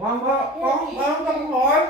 Con không ngồi.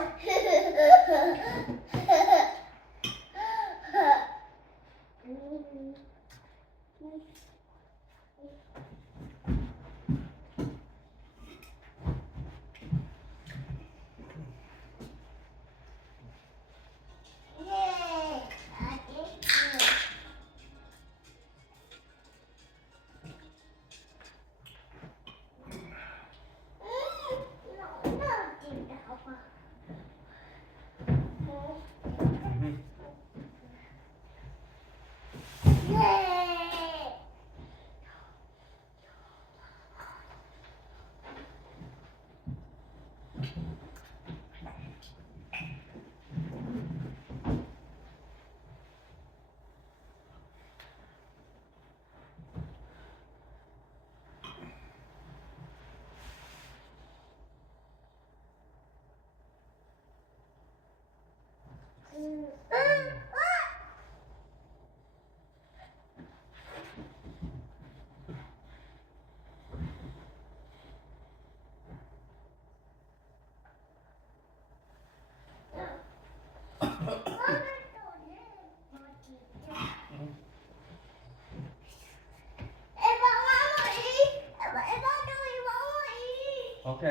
Ok.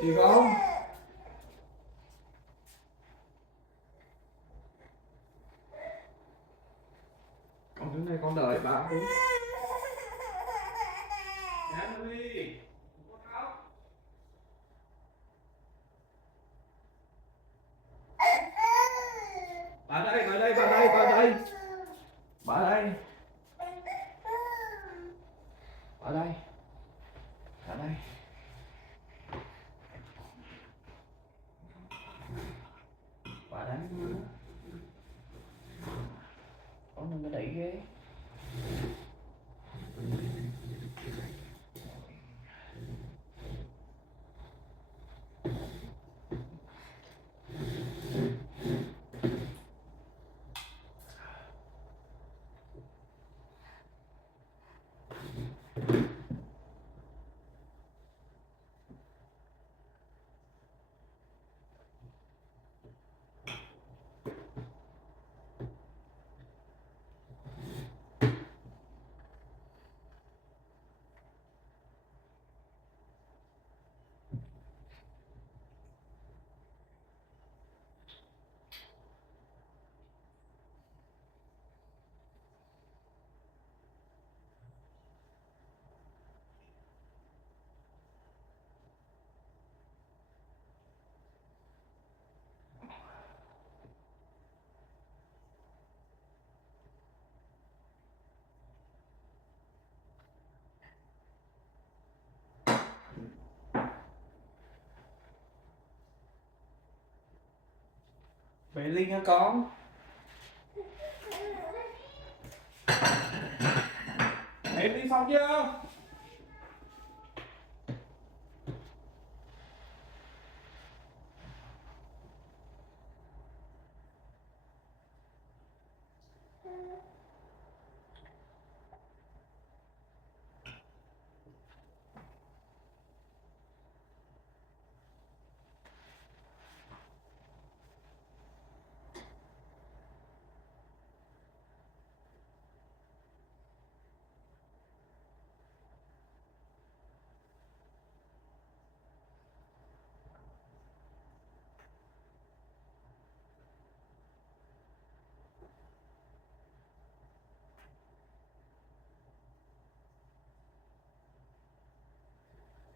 Chị không? Con đứng đây con đợi bà tí. Emily, con khóc. Bà đây. Bà đây. Bà đây. Bà đây. Bà đánh nữa. Con đừng có đẩy ghê. Bé Linh hả con? Em đi xong chưa?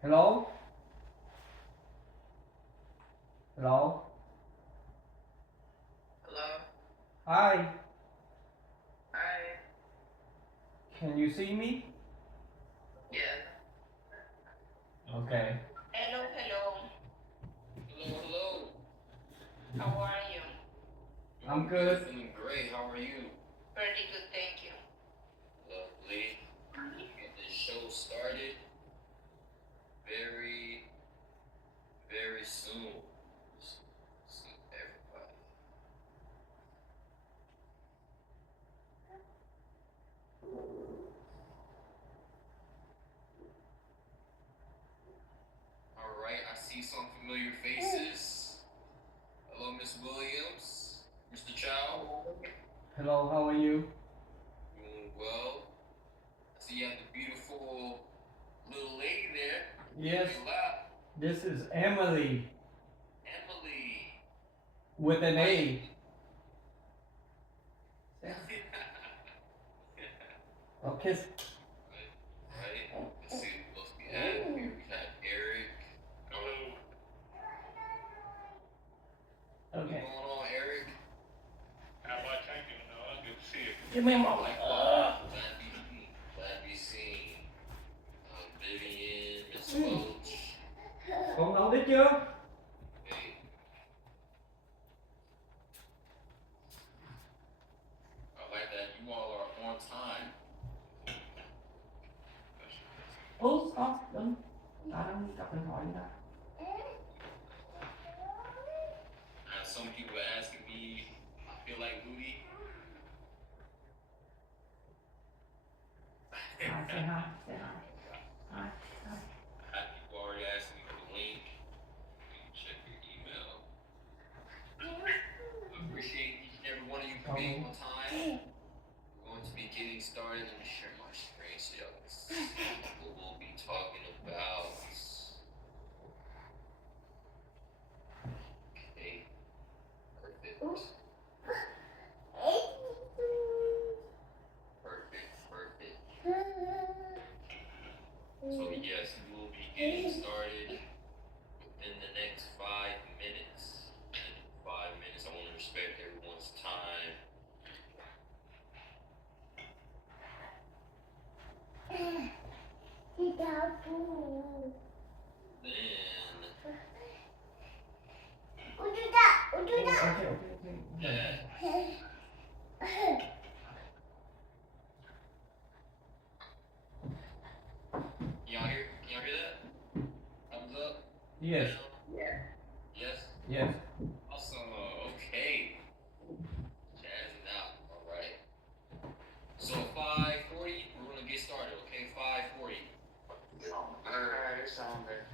Hello? Hello? Hello? Hi. Hi. Can you see me? Yeah. Okay. Hello, hello. Hello, hello. How are you? I'm good. Feeling great. How are you? Pretty good, thank you. Lovely. Get this show started very, very soon. See everybody. All right, I see some familiar faces. Hello, Miss Williams. Mr. Chow. Hello, how are you? Doing well. I see you have the beautiful little lady there. Yes. In your lap. This is Emily Emily. with an A. Okay. Right? Let's see what else we have here. We have Eric. Hello. What's Okay. going on, Eric? How much I do know, good to see you. Give me a moment. Glad to be seen. Vivian, Miss Welch. Con nấu biết chưa? Hey. I like that you all are on time. Con đứng. Ta đang gặp điện thoại nè. Some people are asking me, I feel like Booty. Say hi. Say hi. Hi. People already asking me for the link. You can check your email. I appreciate each and every one of you for being on time. We're going to be getting started. Let me share my screen so y'all can see what we'll be talking about. Okay, perfect. Perfect. So yes, we will be getting started within the next 5 minutes. And 5 minutes, I want to respect everyone's time. Then, Can y'all hear that? Thumbs up? Yes. Yes? Yes. Awesome. Okay. Jazzing out. All right. So 5:40, we're gonna get started. Okay, 5:40. Alright, it's on there.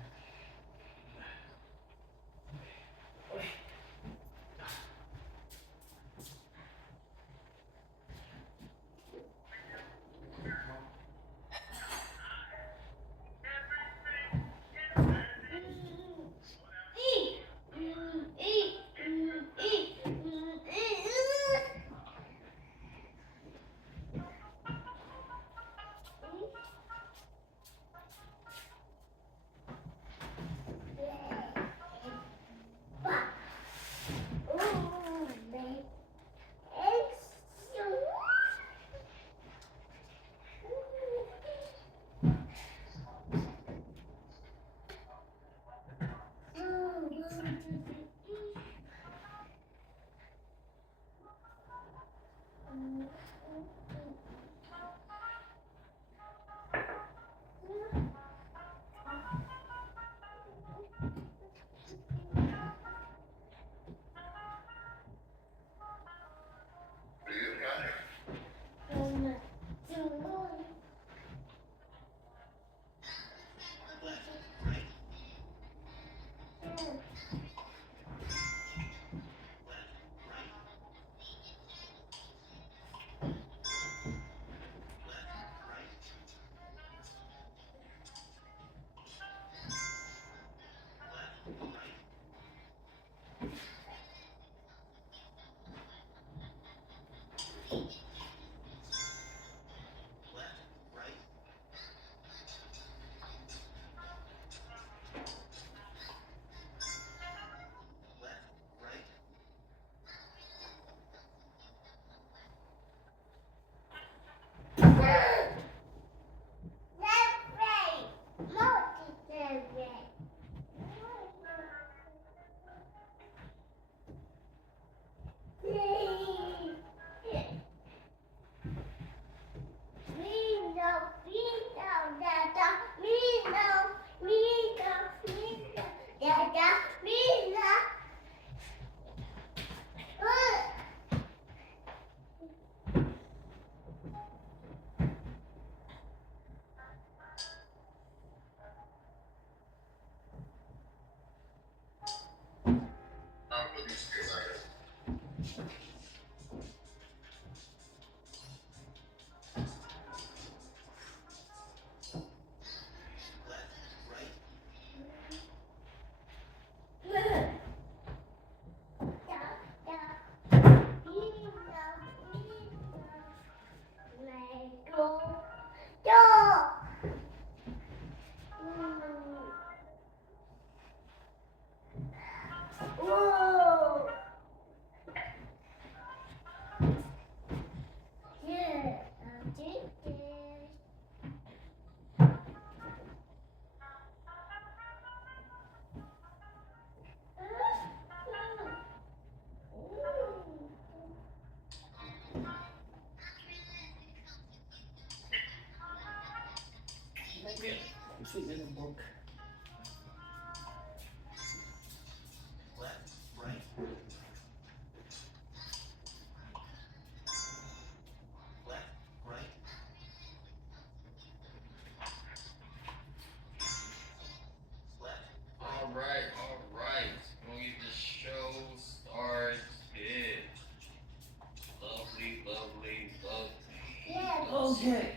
Okay.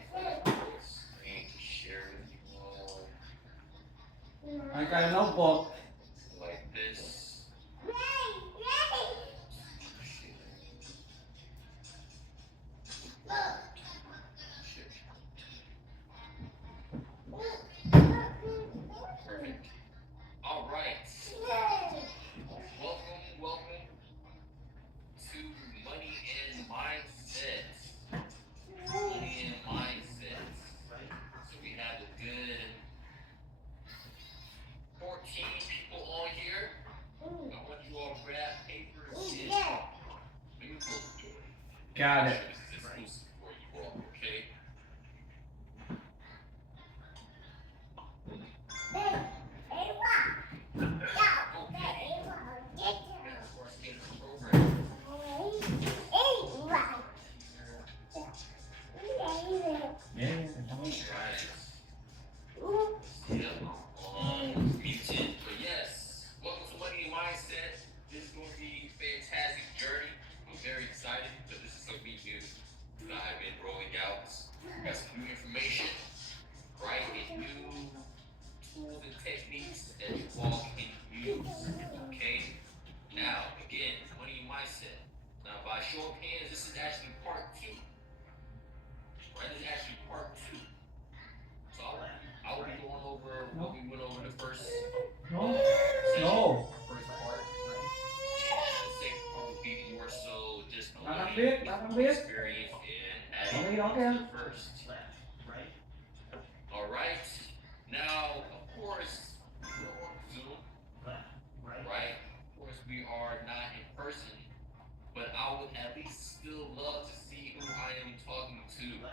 Screen to share with you all Ay, kaya notebook. like this. Share. Perfect. All right. Welcome to Money and Mindset. Money and Mindset. So we have a good 14 people on here. I want you all to grab paper and pen. Let me close the door. Got Make it. sure this is exclusive for you all, okay? Yeah. Mutant, but yes. Welcome to Money and Mindset. This is going to be a fantastic journey. I'm very excited because this is something new that I've been rolling out. Got some new information, right? And new tools and techniques that you all can use. Okay? Now, again, Money and Mindset. Now, by show of hands, this is actually part 2. Right? This is actually part 2. So I will be going over what we went over the first No. session, No. first part. And the second part would be more so just a Nakakabit, learning nakakabit. experience and adding Okay, on okay. to the first. All right. Now, of course, we're on Zoom, right? Of course, we are not in person, but I would at least still love to see who I am talking to.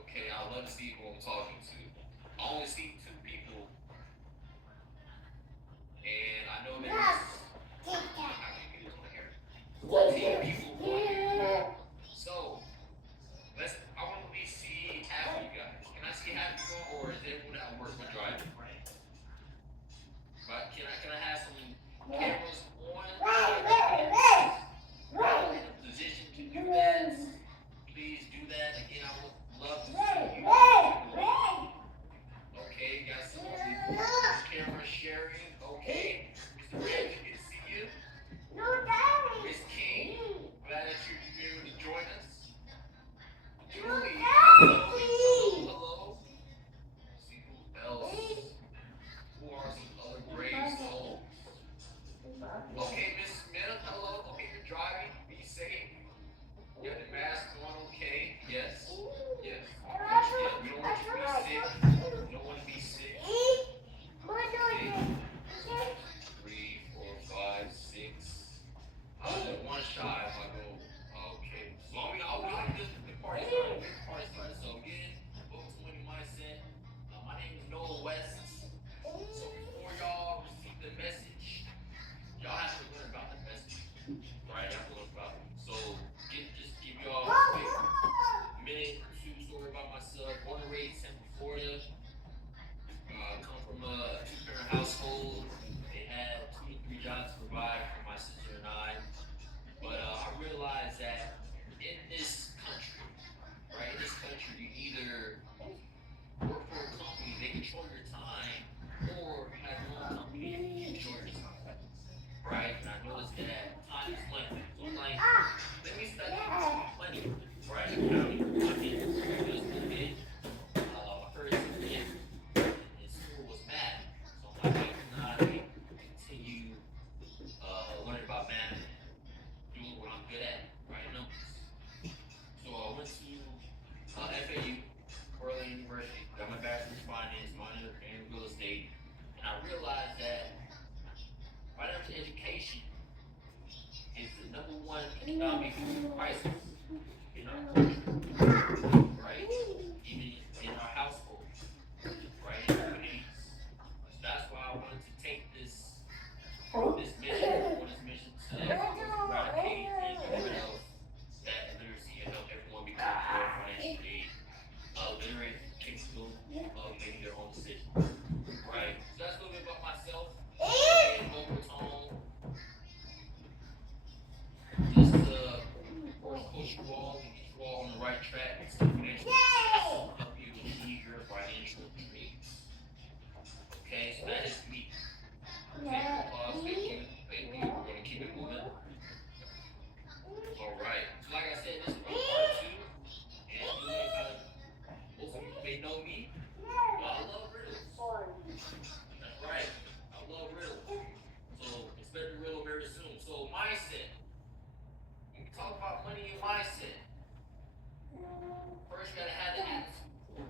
Okay, I love to see who I'm talking to. I only see 2 people, and I know there's how many people on here? 14 people on here. So I want to at least see half of you guys. Can I see half of you all, or is everyone at work or driving? But can I have some cameras on? In a position to do that? Please do that. Again, I would love to see you. Okay, got some camera sharing. Okay, Mr. Ramsey, good to see you. Miss King, glad that you're able to join us. Julie, hello. Let's see who else. Who are some other brave souls? Okay, Miss Smith, hello. Okay, you're driving. Be safe. You have the mask on. Okay. Yes. Yes. Yeah, we don't want you to be sick. We don't want to be sick. Okay. 3, 4, 5, 6. One shy if I go. Okay. So I'll be the party started. The party started. So again, welcome to Money Mindset. My name is Noah West. So before y'all receive the message, y'all have to learn about the message. Right? You have to learn about it. So just give y'all a quick minute or 2 story about myself. Born and raised in Tampa, Florida. Come from a 2-parent household. They had 2 to 3 jobs to provide for my sister and I. But I realized that in this country, right, you either work for a company, they control your time, or you have your own company and you control your time, right? And I noticed that time is money. So I'm like, let me study money, right? Accounting, money, just a bit. My first subject in school was math. So I'm like, how can I continue learning about math and doing what I'm good at, right? Numbers. So I went to FAU, Portland University, got my bachelor's in finance, minor in real estate, and I realized that financial education is the #1 economic crisis in our country, right? Even in our household, right? In communities. So that's why I wanted to take this mission to eradicate and get rid of that illiteracy and help everyone become more financially literate, capable of making their own decisions. Right? So that's a little bit about myself. And vocal tone. Just of course coach you all and get you all on the right track. It's financial mindset. When we talk about money and mindset, first you gotta have the attitude,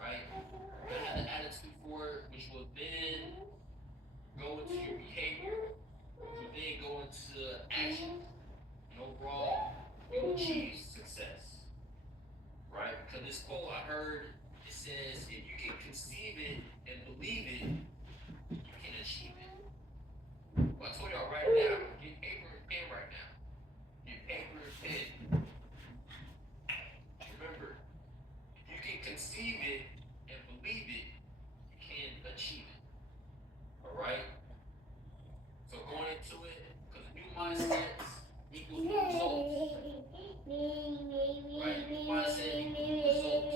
right? You gotta have the attitude for it, which will then go into your behavior, which will then go into action, and overall you'll achieve success, right? Because this quote I heard, it says, if you can conceive it and believe it, you can achieve it. Well, I told y'all right now, get paper and pen right now. Get paper and pen. Remember, if you can conceive it and believe it, you can achieve it. All right? So going into it, because new mindsets equals new results. Right? New mindset equals new results.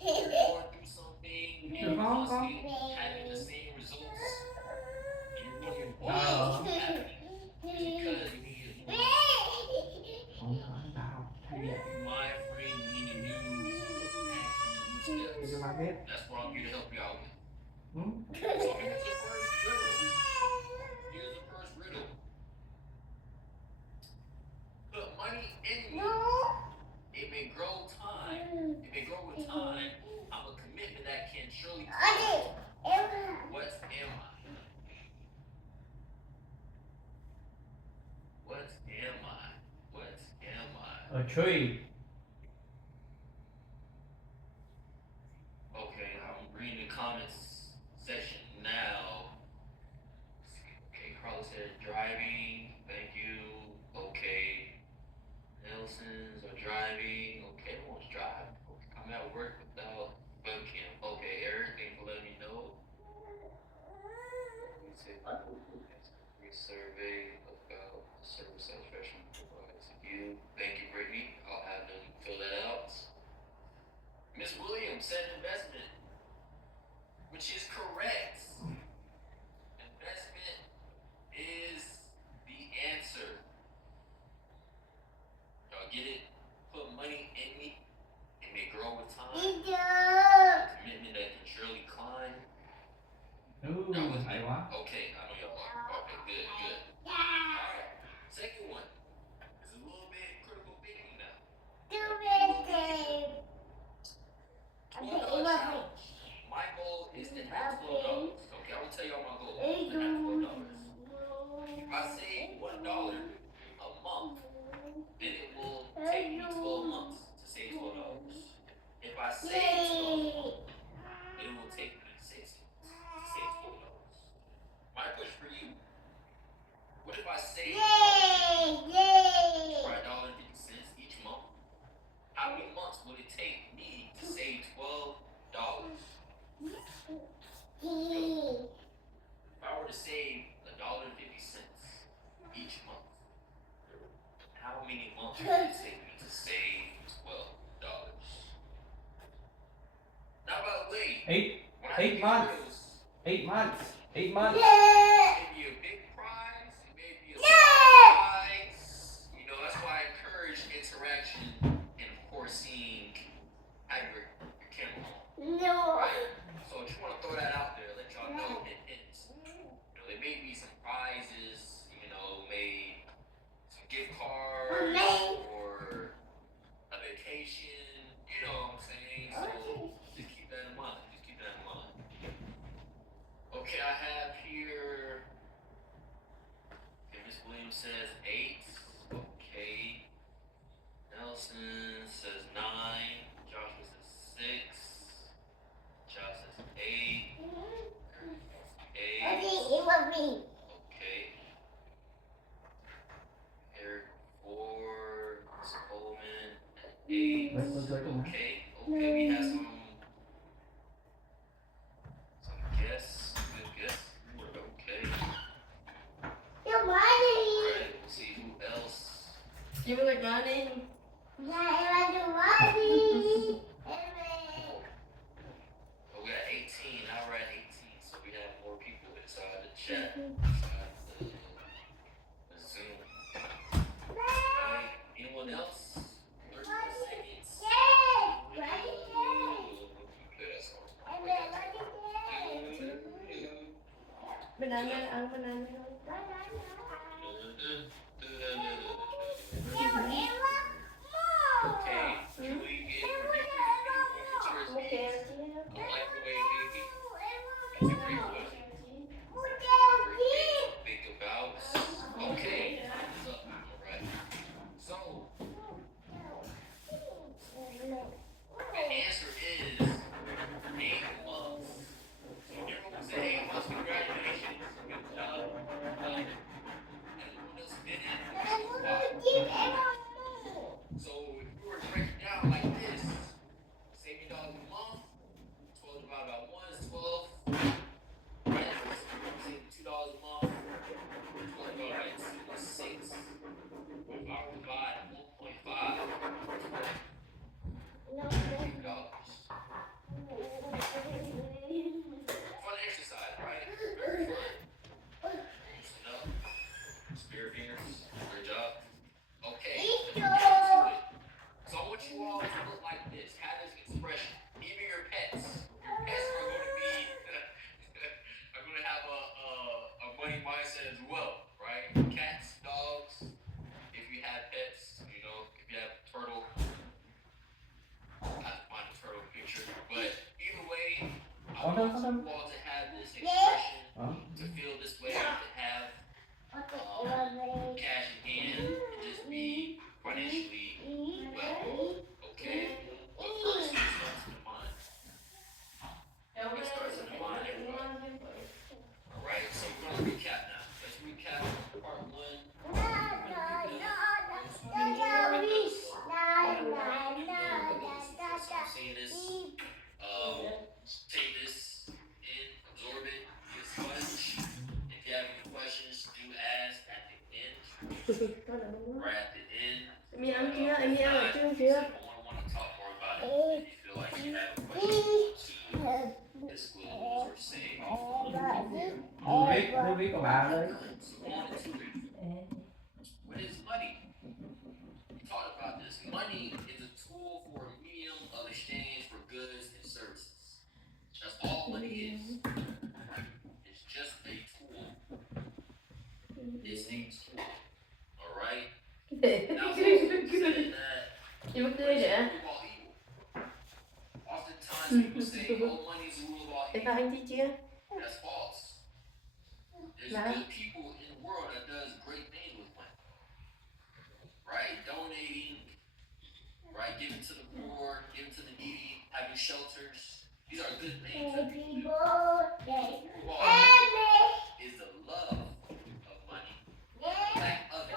You're going through something and you're constantly having the same results. And you're wondering why it's happening. It's because you need a new mindset. Không có tao thay vậy. Mind frame, you need a new action, new Cho steps. ba biết. That's what I'm here to help you out with. Ừ. So here's the first riddle. Here's the first riddle. Put money in me. It may grow time. It may grow with time. I'm a commitment that can surely take. What am I? What am I? What am I? A tree. Okay, I'm reading the comments section now. Okay, Carlos said driving. Thank you. Okay. Nelson's are driving. Okay, everyone's driving. Okay. I'm at work without webcam. Okay, Eric, thank you for letting me know. Let me say survey about the service satisfaction provided to you. Thank you, Brittany. I'll have them fill that out. Miss Williams said investment, which is correct. Investment is the answer. Y'all get it? Put money in me. It may grow with time. A commitment that can surely climb. Y'all with me? Hay quá. Okay, I know y'all are. Okay, good, good. Alright, second one is a little bit critical thinking now. $12 challenge. My goal is to have $12. Okay, I will tell y'all my goal is to have $12. If I save $1 a month, then it will take me 12 months to save $12. If I save 12 months, then it will take me 6 months to save $12. My question for you, what if I save $1.50 each month? How many months would it take me to save $12? If I were to save $1.50 each month, how many months would it take me to save $12? Now, by the way, when I 8 do months. riddles, 8 months. 8 months. it may be a big prize, it may be a small prize. You know, that's why I encourage interaction and, of course, seeing how your camera on. Right? So I just want to throw that out there, let y'all know it hits. You know, there may be some prizes, you know, maybe some gift cards or a vacation, you know what I'm saying? So just keep that in mind. Just keep that in mind. Okay, I have here. Okay, Miss Williams says 8. Okay. Nelson says 9. Joshua says 6. Josh says 8. 8. Okay. Eric 4. Miss Coleman at 8. Okay. Okay, we have some guess. Good guess. Okay. Alright, we'll see who else. You were running. Oh, we got 18. Now we're at 18. So we have more people inside the chat. Inside the Zoom. Alright, anyone else? 30 seconds. Play that song. Banana, ang banana. as well, right? Cats, dogs, if you have pets, you know, if you have a turtle, I have to find a turtle picture. But either way, I want you all to have this expression, to feel this way, to have cash in hand, and just be financially well, okay? But first, it starts in the mind. It starts in the mind, everybody. All right, so we're going to recap now. Let's recap part one. Seeing this, take this in, absorb it, be a sponge. If you have any questions, do ask at the end. Right at the end. Em ăn ở trưa chưa? I want to talk more about it. If you feel like you have a question to disclose or say off. Tôi biết của bà đây. So on into it. What is money? We talked about this. Money is a tool for a medium of exchange for goods and services. That's all money is. It's just a tool. It's a tool. All right. Now, saying that Chị mất tươi nữa. oftentimes people say, "Oh, money is the rule of all Để evil." tao anh đi chưa? That's false. There's good people in the world that does great things with money. Right? Donating, right? Giving to the poor, giving to the needy, having shelters. These are good things that people do. Is the love of money, lack of it.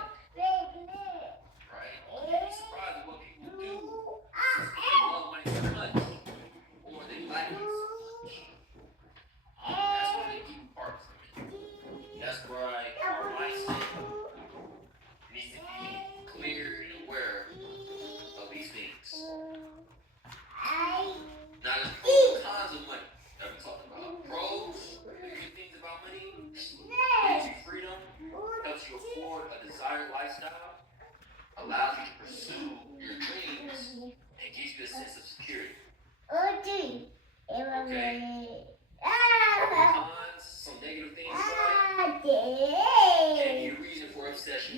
Right? You'd be surprised at what people do since they love money so much, or they lack it so much. That's one of the key parts of it. That's why our mindset needs to be clear and aware of these things. Now, there's pros and cons of money that we're talking about. Pros, the good things about money, gives you freedom, helps you afford a desired lifestyle, allows you to pursue your dreams, and gives you a sense of security. Okay? Cons, some negative things about it. Can be a reason for obsession.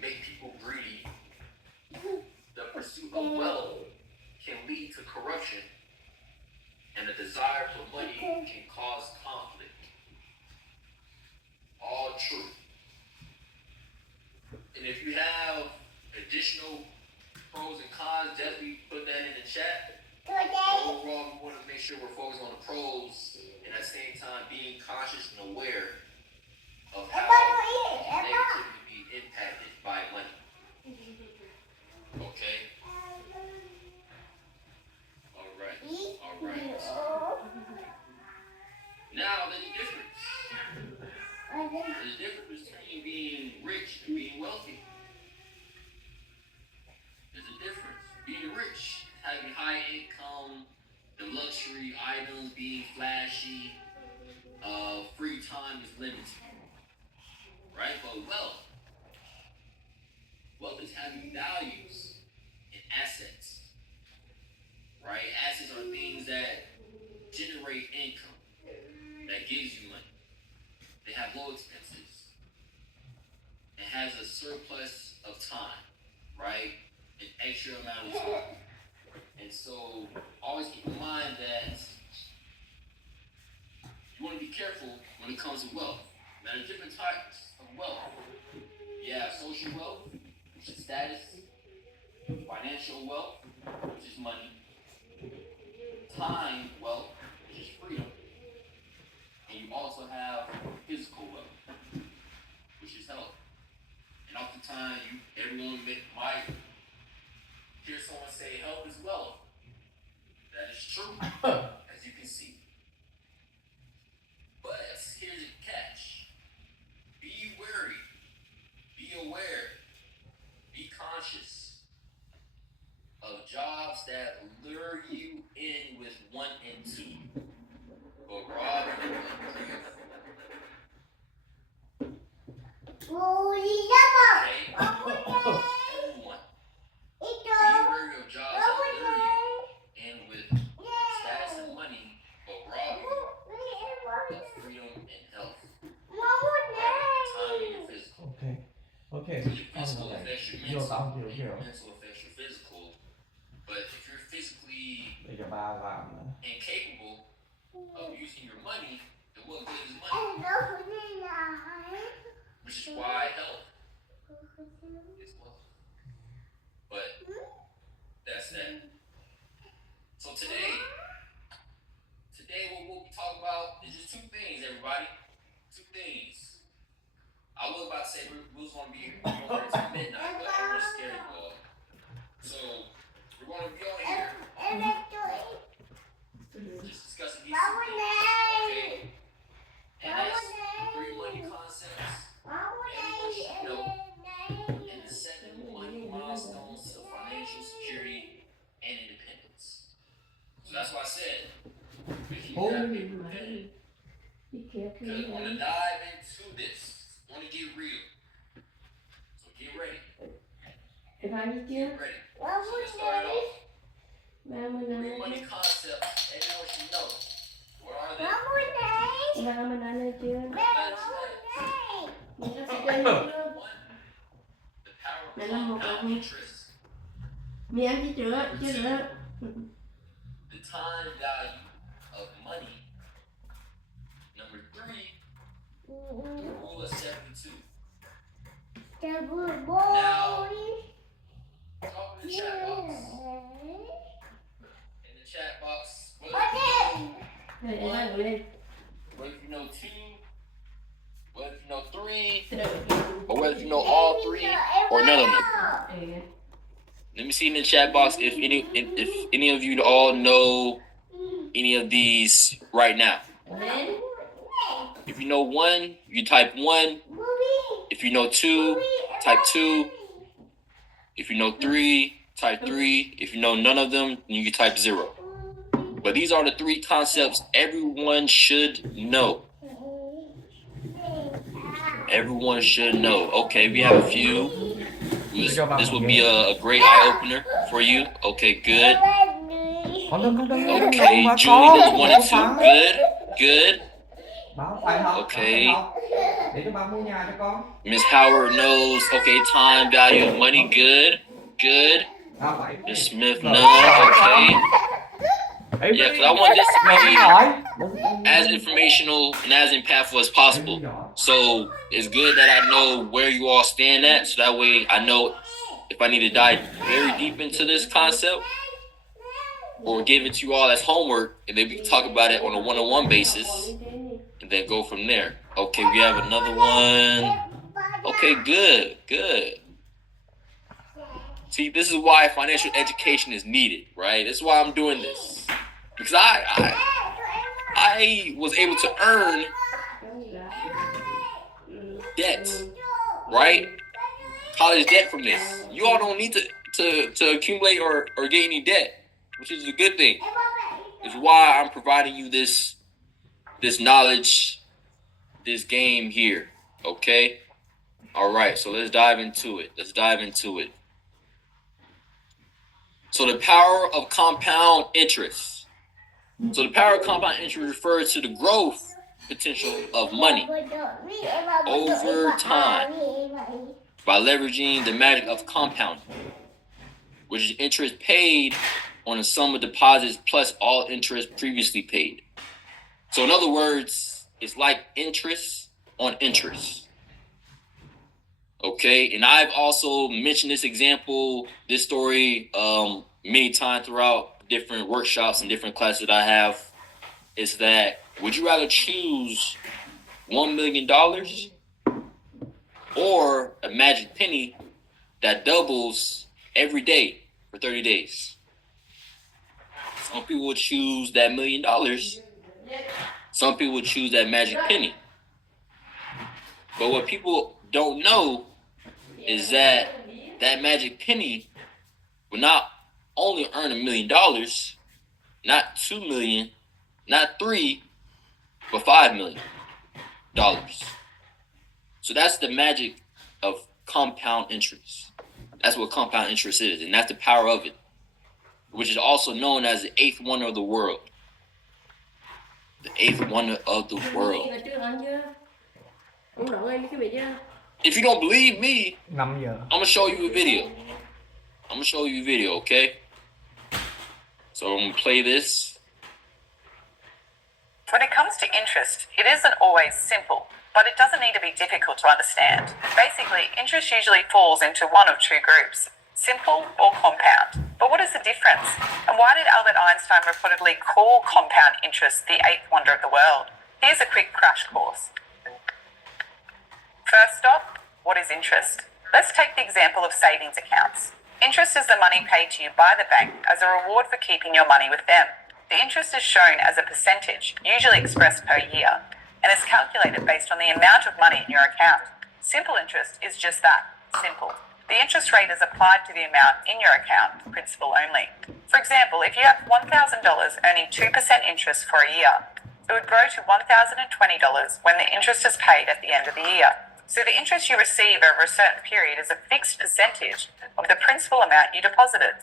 Make people greedy. The pursuit of wealth can lead to corruption, and the desire for money can cause conflict. All true. And if you have additional pros and cons, definitely put that in the chat. Overall, we want to make sure we're focused on the pros and at the same time being conscious and aware of how negatively be impacted by money. Okay? Alright. Now, there's a difference. There's a difference between being rich and being wealthy. There's a difference. Being rich, having high income, the luxury items, being flashy, free time is limited. Right? But wealth is having values and assets. Right? Assets are things that generate income, that gives you money. They have low expenses. It has a surplus of time, right? An extra amount of time. And so always keep in mind that you want to be careful when it comes to wealth. Now, there's different types of wealth. You have social wealth, which is status, financial wealth, which is money, time wealth, which is freedom, and you also have physical wealth, which is health. And oftentimes, everyone might hear someone say health is wealth. That is true, as you can see. But here's a catch. Be wary, be aware, be conscious of jobs that lure you in with 1 and 2, but rob you of 3 or 4. Okay? Everyone. Be wary of jobs that lure you in with status and money, but rob you of freedom and health. Ok, Physical affects your vô mental, tao chịu and kiểu. your mental affects your physical. But if you're physically Bây giờ ba làm nữa. incapable of using your money, then what good is money? Which is why health is wealth. But that's that. So today what we'll be talking about is just two things, everybody. Two things. I was about to say we was going to be over here till midnight, but I don't want to scare you all. So we're going to be on here just discussing these two things. Okay? And that's three money concepts everyone should know, and the 7 money milestones to financial security and independence. So that's why I said, make sure you have paper and pen. Because we're going to dive into this. I want to get real. So get ready. If I need you, Get ready. So let's start it off. Mama, Three money concepts everyone should know. What are they? Mama, nana chưa? What matters that? Mình có sẽ chơi chưa? One, the power of Mẹ làm một compound lần. interest. Mì ăn chứ chưa? Chưa nữa. The time value of money. Number 3, the rule of 72. Now, talk in the chat box. In the chat box, Rồi em ăn lên. whether you know 2, whether you know 3, or whether you know all 3, or none of them. Let me see in the chat box if any of you all know any of these right now. If you know 1, you type 1. If you know 2, type 2. If you know 3, type 3. If you know none of them, you can type 0. But these are the 3 concepts everyone should know. Everyone should know. Okay, we have a few. This will be a great eye-opener for you. Okay, good. Okay, Julie knows 1 and 2. Good, good. Okay. Miss Howard knows, okay, time, value, money, good, good. Miss Smith, none, okay. Yeah, because I want this to be as informational and as impactful as possible. So it's good that I know where you all stand at, so that way I know if I need to dive very deep into this concept or give it to you all as homework, and then we can talk about it on a one-on-one basis and then go from there. Okay, we have another one. Okay, good, good. See, this is why financial education is needed, right? This is why I'm doing this. Because I was able to earn debt, right? College debt from this. You all don't need to accumulate or get any debt, which is a good thing. It's why I'm providing you this knowledge, this game here, okay? All right, so let's dive into it. So the power of compound interest. So the power of compound interest refers to the growth potential of money over time by leveraging the magic of compounding, which is interest paid on a sum of deposits plus all interest previously paid. So in other words, it's like interest on interest. Okay, and I've also mentioned this story many times throughout different workshops and different classes that I have. Is that, would you rather choose $1 million or a magic penny that doubles every day for 30 days? Some people would choose that $1 million. Some people would choose that magic penny. But what people don't know is that magic penny will not only earn $1 million, not $2 million, not $3, but $5 million. So that's the magic of compound interest. That's what compound interest is, and that's the power of it, which is also known as the 8th wonder of the world. The 8th wonder of the world. Ông đổ em cái bị chưa? if you don't believe me, 5 giờ. I'm gonna show you a video. Okay? So I'm gonna play this. When it comes to interest, it isn't always simple, but it doesn't need to be difficult to understand. Basically, interest usually falls into one of two groups, simple or compound. But what is the difference? And why did Albert Einstein reportedly call compound interest the eighth wonder of the world? Here's a quick crash course. First stop, what is interest? Let's take the example of savings accounts. Interest is the money paid to you by the bank as a reward for keeping your money with them. The interest is shown as a percentage, usually expressed per year, and is calculated based on the amount of money in your account. Simple interest is just that, simple. The interest rate is applied to the amount in your account, principal only. For example, if you have $1,000 earning 2% interest for a year, it would grow to $1,020 when the interest is paid at the end of the year. So the interest you receive over a certain period is a fixed percentage of the principal amount you deposited.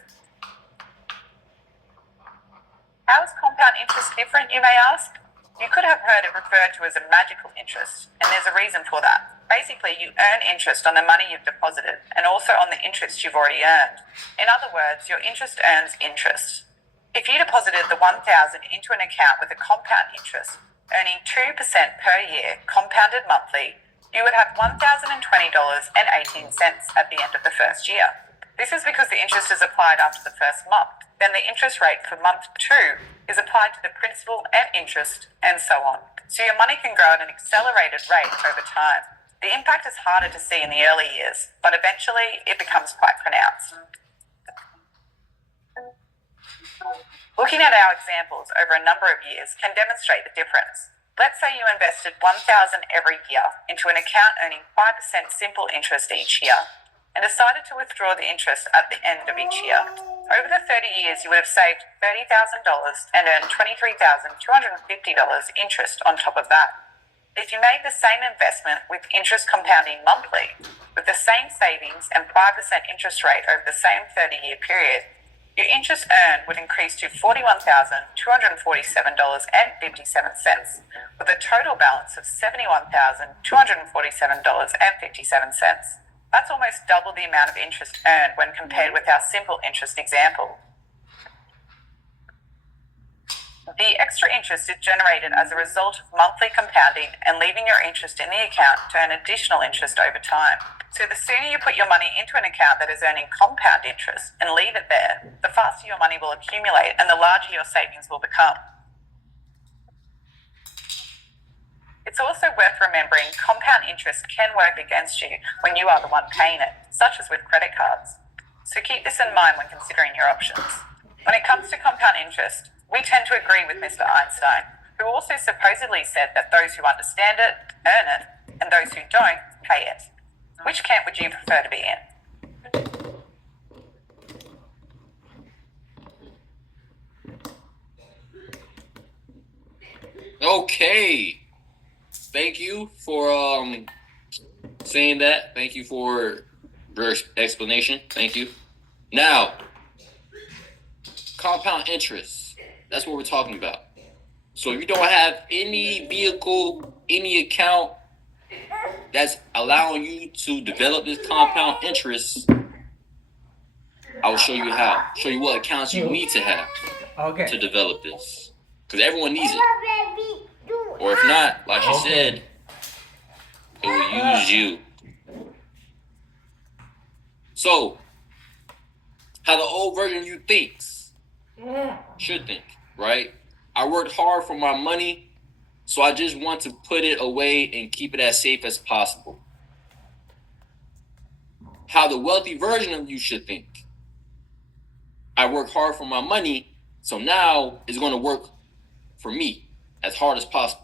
How is compound interest different, you may ask? You could have heard it referred to as a magical interest, and there's a reason for that. Basically, you earn interest on the money you've deposited and also on the interest you've already earned. In other words, your interest earns interest. If you deposited the $1,000 into an account with a compound interest, earning 2% per year, compounded monthly, you would have $1,020.18 at the end of the first year. This is because the interest is applied after the first month. Then the interest rate for month 2 is applied to the principal and interest, and so on. So your money can grow at an accelerated rate over time. The impact is harder to see in the early years, but eventually it becomes quite pronounced. Looking at our examples over a number of years can demonstrate the difference. Let's say you invested $1,000 every year into an account earning 5% simple interest each year and decided to withdraw the interest at the end of each year. Over the 30 years, you would have saved $30,000 and earned $23,250 interest on top of that. If you made the same investment with interest compounding monthly, with the same savings and 5% interest rate over the same 30-year period, your interest earned would increase to $41,247.57, with a total balance of $71,247.57. That's almost double the amount of interest earned when compared with our simple interest example. The extra interest is generated as a result of monthly compounding and leaving your interest in the account to earn additional interest over time. So the sooner you put your money into an account that is earning compound interest and leave it there, the faster your money will accumulate and the larger your savings will become. It's also worth remembering compound interest can work against you when you are the one paying it, such as with credit cards. So keep this in mind when considering your options. When it comes to compound interest, we tend to agree with Mr. Einstein, who also supposedly said that those who understand it, earn it, and those who don't, pay it. Which camp would you prefer to be in? Okay. Thank you for saying that. Thank you for your explanation. Thank you. Now, compound interest. That's what we're talking about. So if you don't have any vehicle, any account that's allowing you to develop this compound interest, I will show you how. Show you what accounts you need to have to develop this. Because everyone needs it. Or if not, like she said, it will use you. So, how the old version of you thinks, should think, right? I worked hard for my money, so I just want to put it away and keep it as safe as possible. How the wealthy version of you should think. I worked hard for my money, so now it's going to work for me as hard as possible.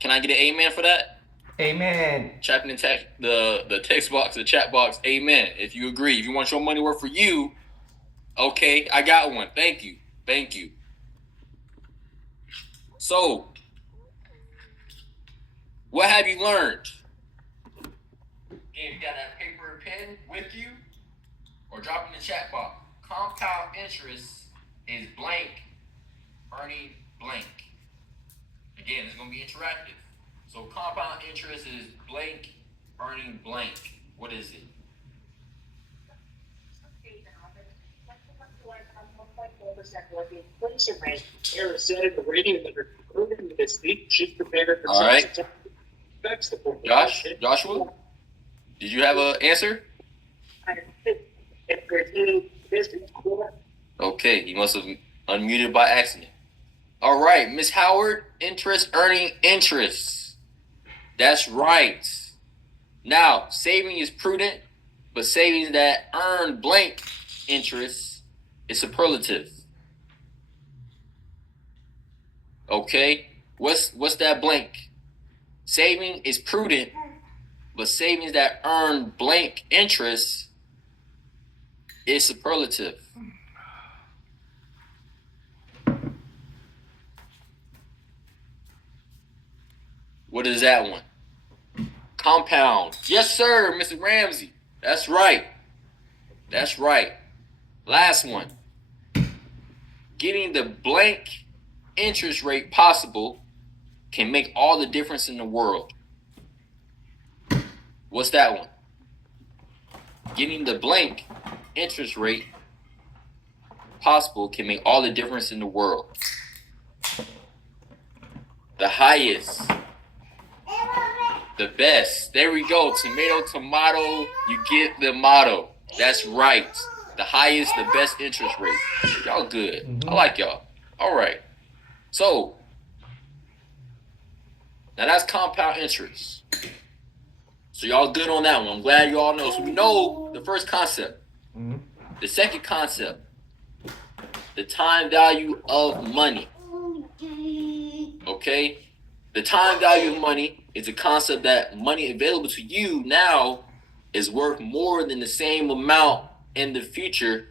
Can I get an amen for that? Amen. Type in the text box, the chat box, amen. If you agree, if you want your money to work for you, okay, I got one. Thank you. Thank you. So, what have you learned? Again, you got that paper and pen with you, or drop in the chat box. Compound interest is blank earning blank. Again, it's going to be interactive. So compound interest is blank earning blank. What is it? Sarah said in the radio that her program this week, she's prepared for All right. Joshua, did you have an answer? Okay, you must have unmuted by accident. All right, Miss Howard, interest earning interest. That's right. Now, saving is prudent, but savings that earn blank interest is superlative. Okay, what's that blank? Saving is prudent, but savings that earn blank interest is superlative. What is that one? Compound. Yes, sir, Mr. Ramsey. That's right. That's right. Last one. Getting the blank interest rate possible can make all the difference in the world. What's that one? Getting the blank interest rate possible can make all the difference in the world. The highest. The best. There we go. Tomato, tomato. You get the motto. That's right. The highest, the best interest rate. Y'all good. Mm-hmm. I like y'all. All right. So, now that's compound interest. So y'all good on that one. I'm glad you all know. So we know the first concept. Mm-hmm. The second concept. The time value of money. Okay? The time value of money is a concept that money available to you now is worth more than the same amount in the future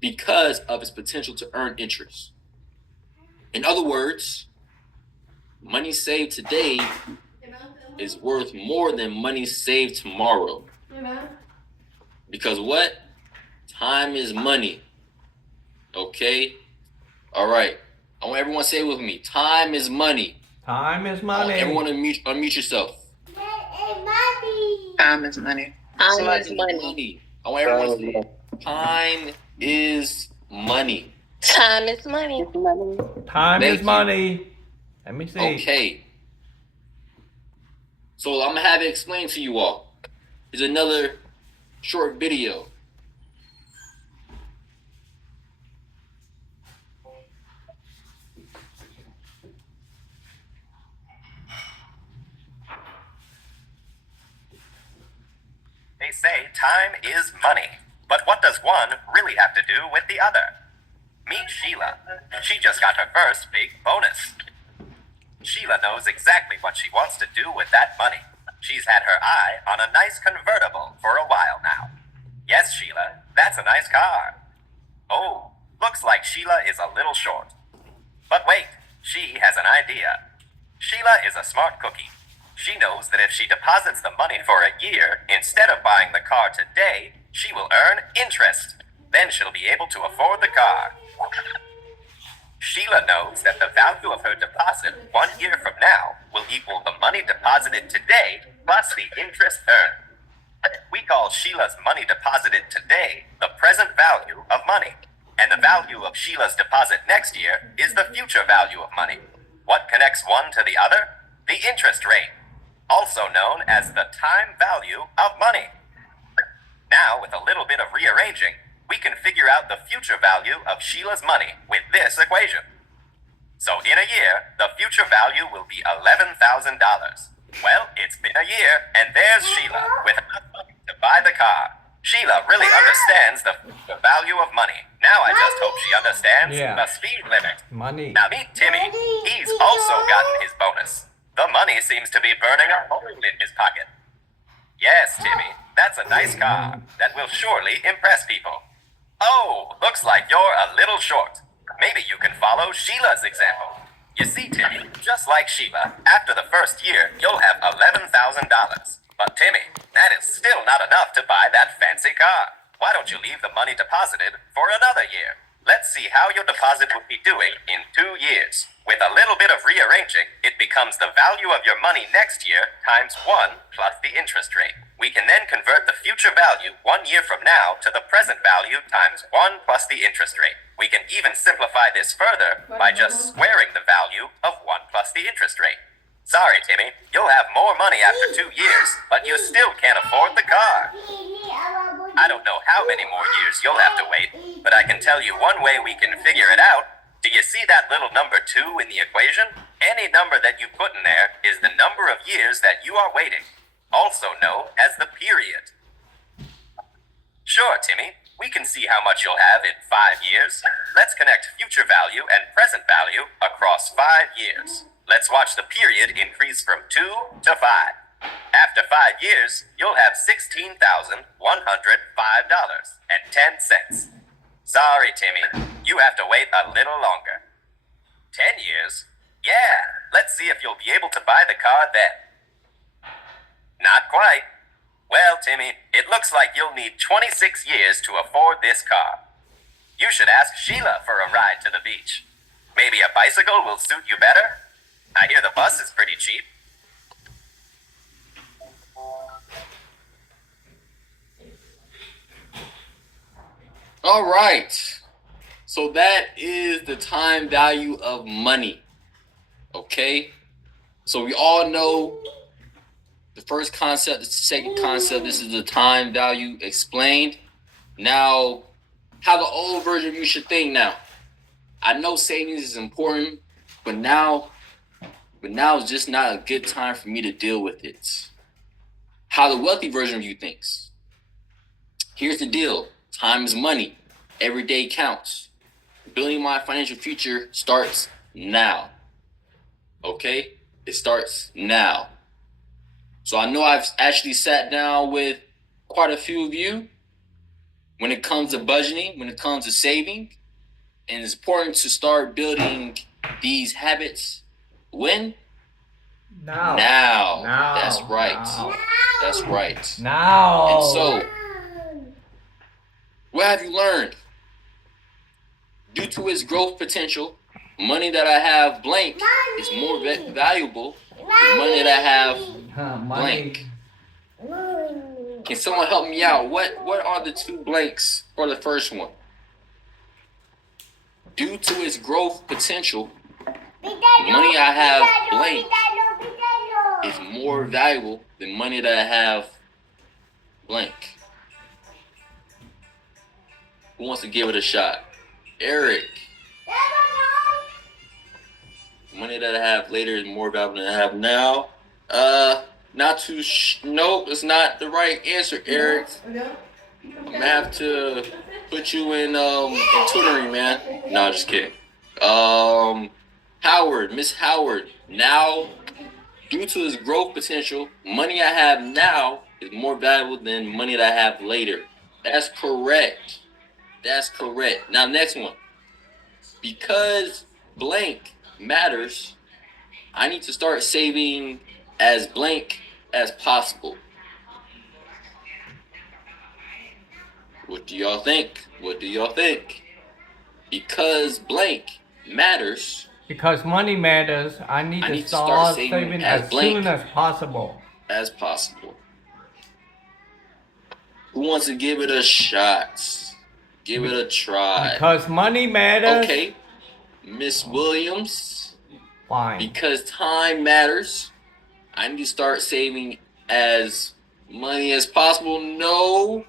because of its potential to earn interest. In other words, money saved today is worth more than money saved tomorrow. Because what? Time is money. Okay? All right. I want everyone to say it with me. Time is money. Time is money. Everyone unmute yourself. Time is money. Time is money. I want everyone to say it. Time is money. Time is money. Time is money. Let me see. Okay. So I'm going to have it explained to you all. Here's another short video. They say time is money, but what does one really have to do with the other? Meet Sheila. She just got her first big bonus. Sheila knows exactly what she wants to do with that money. She's had her eye on a nice convertible for a while now. Yes, Sheila, that's a nice car. Oh, looks like Sheila is a little short. But wait, she has an idea. Sheila is a smart cookie. She knows that if she deposits the money for a year, instead of buying the car today, she will earn interest. Then she'll be able to afford the car. Sheila knows that the value of her deposit 1 year from now will equal the money deposited today plus the interest earned. We call Sheila's money deposited today the present value of money. And the value of Sheila's deposit next year is the future value of money. What connects one to the other? The interest rate, also known as the time value of money. Now, with a little bit of rearranging, we can figure out the future value of Sheila's money with this equation. So in a year, the future value will be $11,000. Well, it's been a year, and there's Sheila with enough money to buy the car. Sheila really understands the value of money. Now I just hope she understands the speed limit. Money. Now meet Timmy. He's also gotten his bonus. The money seems to be burning a hole in his pocket. Yes, Timmy, that's a nice car that will surely impress people. Oh, looks like you're a little short. Maybe you can follow Sheila's example. You see, Timmy, just like Sheila, after the first year, you'll have $11,000. But Timmy, that is still not enough to buy that fancy car. Why don't you leave the money deposited for another year? Let's see how your deposit would be doing in 2 years. With a little bit of rearranging, it becomes the value of your money next year times 1 plus the interest rate. We can then convert the future value 1 year from now to the present value times 1 plus the interest rate. We can even simplify this further by just squaring the value of 1 plus the interest rate. Sorry, Timmy, you'll have more money after 2 years, but you still can't afford the car. I don't know how many more years you'll have to wait, but I can tell you one way we can figure it out. Do you see that little number 2 in the equation? Any number that you put in there is the number of years that you are waiting, also known as the period. Sure, Timmy, we can see how much you'll have in 5 years. Let's connect future value and present value across 5 years. Let's watch the period increase from 2 to 5. After 5 years, you'll have $16,105.10. Sorry, Timmy, you have to wait a little longer. 10 years? Yeah, let's see if you'll be able to buy the car then. Not quite. Well, Timmy, it looks like you'll need 26 years to afford this car. You should ask Sheila for a ride to the beach. Maybe a bicycle will suit you better? I hear the bus is pretty cheap. All right. So that is the time value of money. Okay? So we all know the first concept, the second concept. This is the time value explained. Now, how the old version of you should think now. I know savings is important, but now is just not a good time for me to deal with it. How the wealthy version of you thinks. Here's the deal. Time is money. Every day counts. Building my financial future starts now. Okay? It starts now. So I know I've actually sat down with quite a few of you when it comes to budgeting, when it comes to saving. And it's important to start building these habits when? Now. Now. That's right. Now. That's right. Now. And so, what have you learned? Due to its growth potential, money that I have blank is more valuable than money that I have blank. Can someone help me out? What are the two blanks for the first one? Due to its growth potential, money I have blank is more valuable than money that I have blank. Who wants to give it a shot? Eric. Money that I have later is more valuable than I have now. Nope, it's not the right answer, Eric. I'm gonna have to put you in tutoring, man. No, just kidding. Howard, Miss Howard. Now, due to its growth potential, money I have now is more valuable than money that I have later. That's correct. That's correct. Now, next one. Because blank matters, I need to start saving as blank as possible. What do y'all think? What do y'all think? Because blank matters. Because money matters, I need to start saving as soon as possible. As possible. Who wants to give it a shot? Give it a try. Because money matters. Okay. Miss Williams. Fine. Because time matters, I need to start saving as money as possible. No.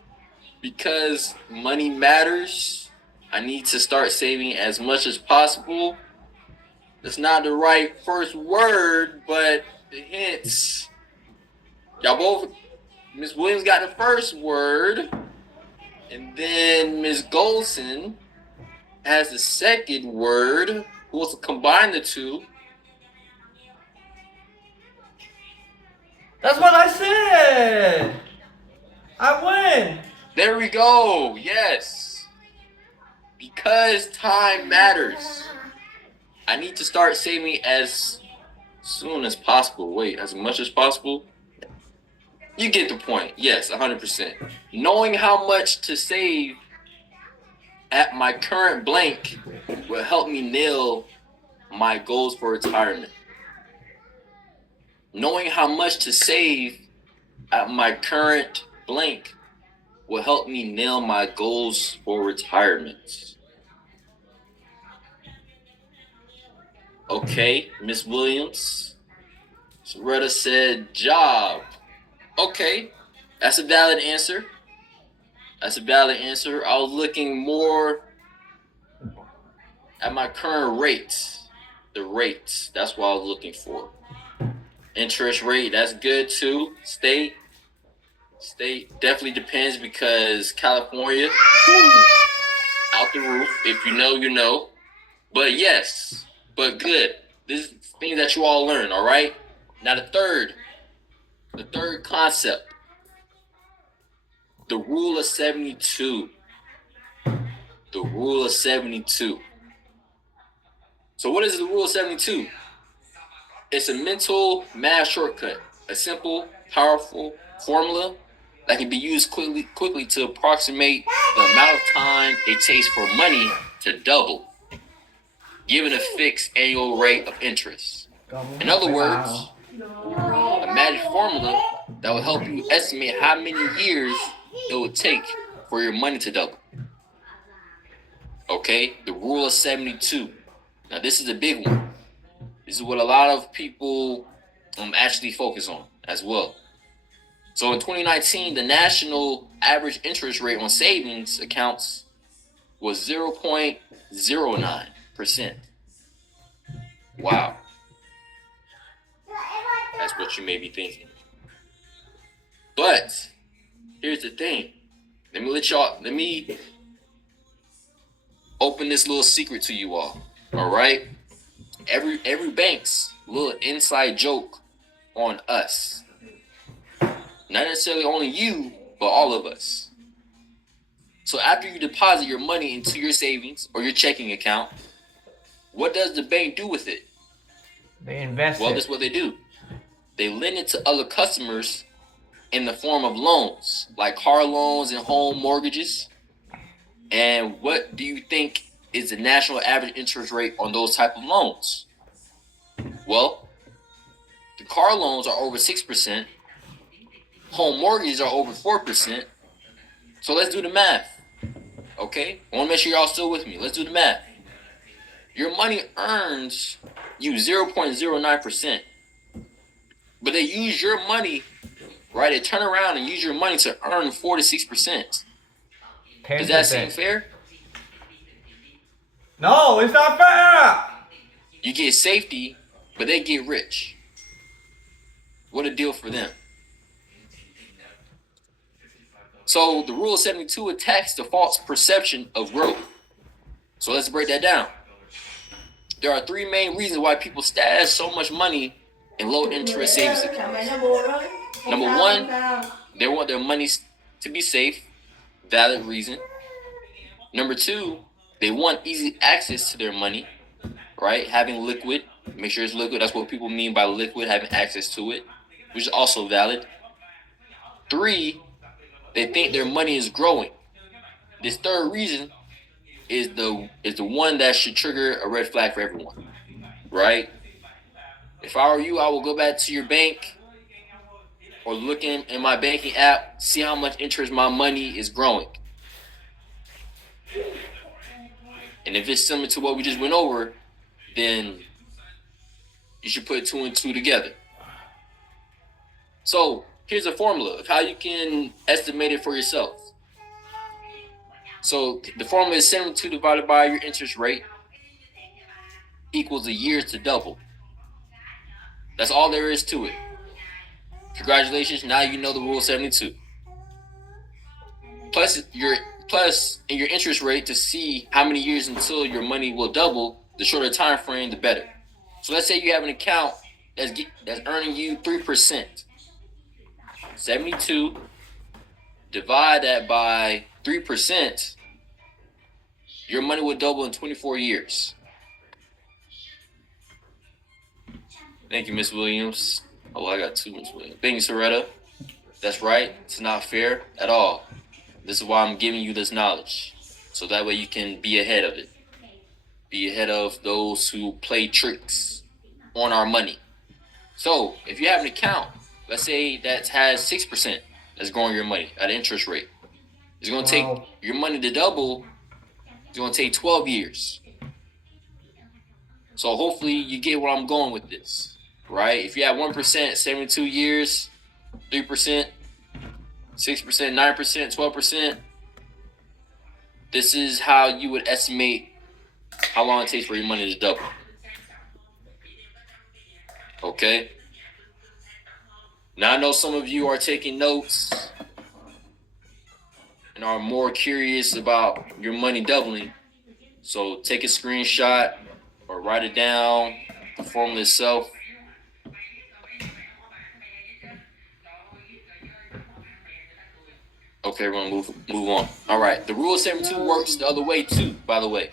Because money matters, I need to start saving as much as possible. That's not the right first word, but the hints. Y'all both, Miss Williams got the first word, and then Miss Golson has the second word. Who wants to combine the two? That's what I said. I win. There we go. Yes. Because time matters, I need to start saving as soon as possible. Wait, as much as possible? You get the point. Yes, 100%. Knowing how much to save at my current blank will help me nail my goals for retirement. Knowing how much to save at my current blank will help me nail my goals for retirement. Okay, Miss Williams. Soretta said job. Okay, that's a valid answer. That's a valid answer. I was looking more at my current rate. The rate. That's what I was looking for. Interest rate, that's good too. State definitely depends because California, out the roof. If you know, you know. But yes, but good. This is things that you all learn, all right? Now the third concept, the rule of 72. The rule of 72. So what is the rule of 72? It's a mental math shortcut, a simple, powerful formula that can be used quickly to approximate the amount of time it takes for money to double, given a fixed annual rate of interest. In other words, a magic formula that will help you estimate how many years it will take for your money to double. Okay, the rule of 72. Now this is a big one. This is what a lot of people actually focus on as well. So in 2019, the national average interest rate on savings accounts was 0.09%. Wow. That's what you may be thinking. But here's the thing. Let me open this little secret to you all. All right? Every bank's little inside joke on us. Not necessarily only you, but all of us. So after you deposit your money into your savings or your checking account, what does the bank do with it? They invest Well, it. that's what they do. They lend it to other customers in the form of loans, like car loans and home mortgages. And what do you think is the national average interest rate on those type of loans? Well, the car loans are over 6%. Home mortgages are over 4%. So let's do the math. Okay? I want to make sure y'all still with me. Let's do the math. Your money earns you 0.09%. But they use your money, right? They turn around and use your money to earn 4 to 6%. 10%. Does that seem fair? No, it's not fair. You get safety, but they get rich. What a deal for them. So the rule of 72 attacks the false perception of growth. So let's break that down. There are three main reasons why people stash so much money in low interest savings accounts. Number one, they want their money to be safe. Valid reason. Number two, they want easy access to their money, right? Having liquid, make sure it's liquid. That's what people mean by liquid, having access to it, which is also valid. Three, they think their money is growing. This third reason is the one that should trigger a red flag for everyone, right? If I were you, I would go back to your bank or look in my banking app, see how much interest my money is growing. And if it's similar to what we just went over, then you should put 2 and 2 together. So here's a formula of how you can estimate it for yourself. So the formula is 72 divided by your interest rate equals a year to double. That's all there is to it. Congratulations, now you know the rule of 72. Plus in your interest rate to see how many years until your money will double, the shorter time frame, the better. So let's say you have an account that's earning you 3%. 72, divide that by 3%, your money will double in 24 years. Thank you, Miss Williams. Oh, I got 2 Miss Williams. Thank you, Soretta. That's right. It's not fair at all. This is why I'm giving you this knowledge. So that way you can be ahead of it. Be ahead of those who play tricks on our money. So if you have an account, let's say that has 6% that's growing your money at an interest rate, it's going to take your money to double. It's going to take 12 years. So hopefully you get where I'm going with this, right? If you have 1%, 72 years, 3%, 6%, 9%, 12%, this is how you would estimate how long it takes for your money to double. Okay? Now I know some of you are taking notes and are more curious about your money doubling. So take a screenshot or write it down, the formula itself. Okay, we're gonna move on. All right, the rule of 72 works the other way too, by the way.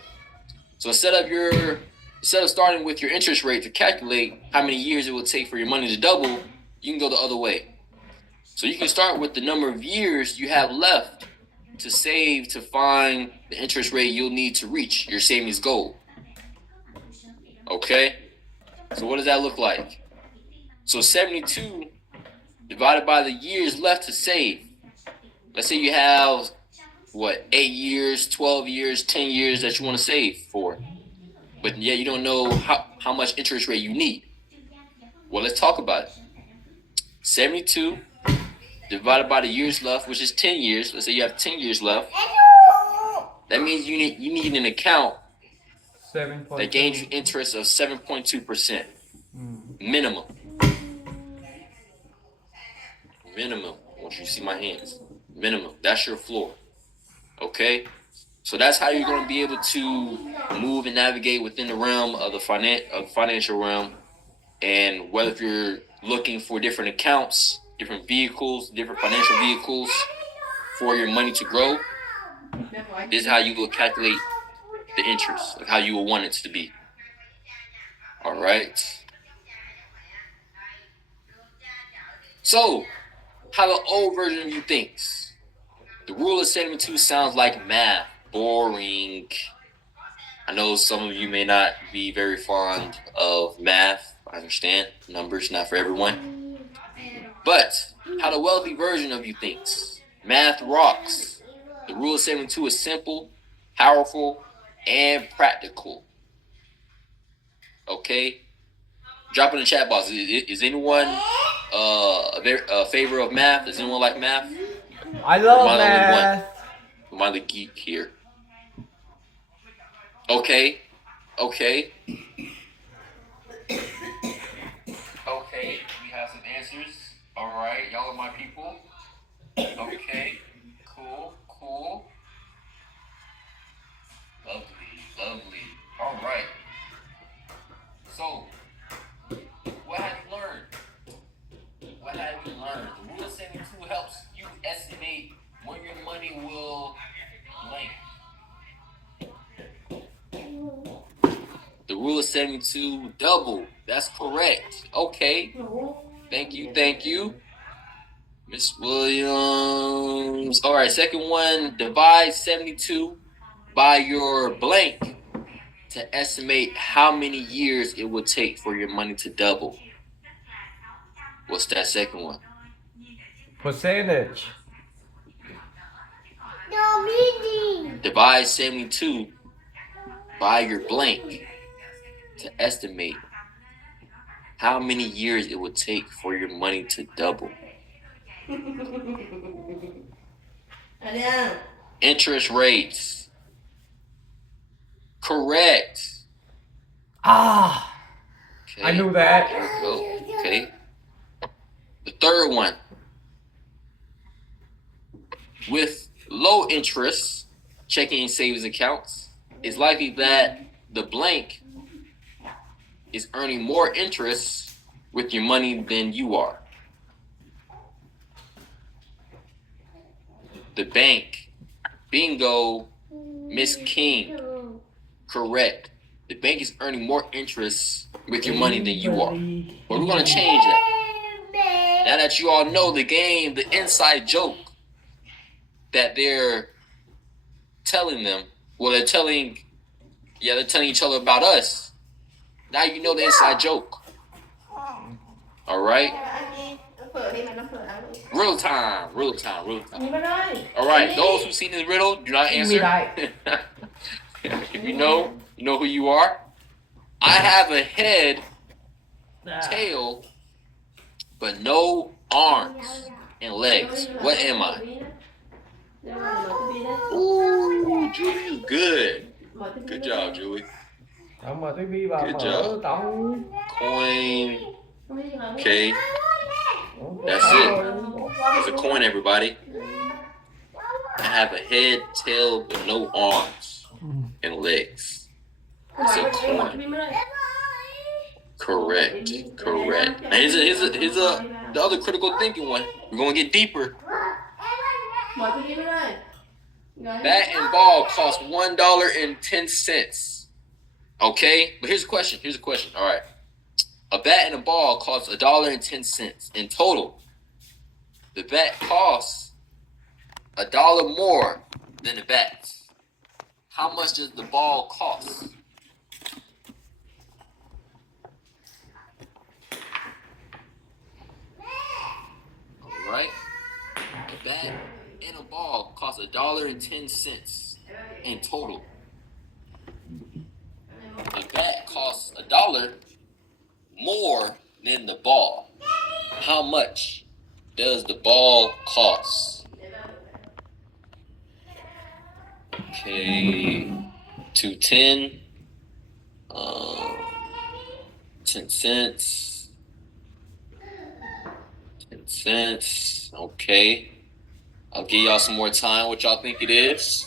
So instead of starting with your interest rate to calculate how many years it will take for your money to double, you can go the other way. So you can start with the number of years you have left to save to find the interest rate you'll need to reach your savings goal. Okay? So what does that look like? So 72 divided by the years left to save. Let's say you have, 8 years, 12 years, 10 years that you want to save for. But yeah, you don't know how much interest rate you need. Well, let's talk about it. 72 divided by the years left, which is 10 years. Let's say you have 10 years left. That means you need an account that gains you interest of 7.2%. Minimum. Minimum. I want you to see my hands. Minimum. That's your floor. Okay? So that's how you're going to be able to move and navigate within the realm of the financial realm. And whether if you're looking for different accounts, different vehicles, different financial vehicles for your money to grow, this is how you will calculate the interest, like how you will want it to be. All right. So, how the old version of you thinks. The rule of 72 sounds like math. Boring. I know some of you may not be very fond of math. I understand. Numbers, not for everyone. But how the wealthy version of you thinks. Math rocks. The rule of 72 is simple, powerful, and practical. Okay? Drop in the chat box. Is anyone a favor of math? Does anyone like math? I love math. Am I the geek here? Okay. Okay, we have some answers. All right, y'all are my people. Okay, cool. Lovely. All right. So, what have you learned? The rule of 72 helps you estimate when your money will blank. The rule of 72 double. That's correct. Okay. Thank you. Miss Williams. All right, second one. Divide 72 by your blank to estimate how many years it would take for your money to double. What's that second one? Percentage. Divide 72 by your blank to estimate how many years it would take for your money to double. Interest rates. Correct. Okay. I knew that. There we go. Okay. The third one. With low interest checking and savings accounts, it's likely that the blank is earning more interest with your money than you are. The bank. Bingo. Miss King. Correct. The bank is earning more interest with your money than you are. But we're going to change that. Now that you all know the game, the inside joke that they're telling them Well, they're telling each other about us. Now you know the inside joke. All right. Real time. All right. Those who've seen this riddle, do not answer. If you know who you are. I have a head, tail, but no arms and legs. What am I? Ooh, Julie, good. Good job, Julie. Ông mở tivi vào Good mở job. tổng. Coin. Okay. That's it. It's a coin, everybody. I have a head, tail, but no arms and legs. It's a coin. Correct. Now here's the other critical thinking one. We're gonna get deeper. Bat and ball cost $1.10. Okay, but here's a question. All right, a bat and a ball costs $1.10 in total. The bat costs $1 more than the bat. How much does the ball cost? All right, a bat and a ball cost $1.10 in total. The bat costs $1 more than the ball. How much does the ball cost? Okay, 210, 10 cents, 10 cents. Okay, I'll give y'all some more time. What y'all think it is?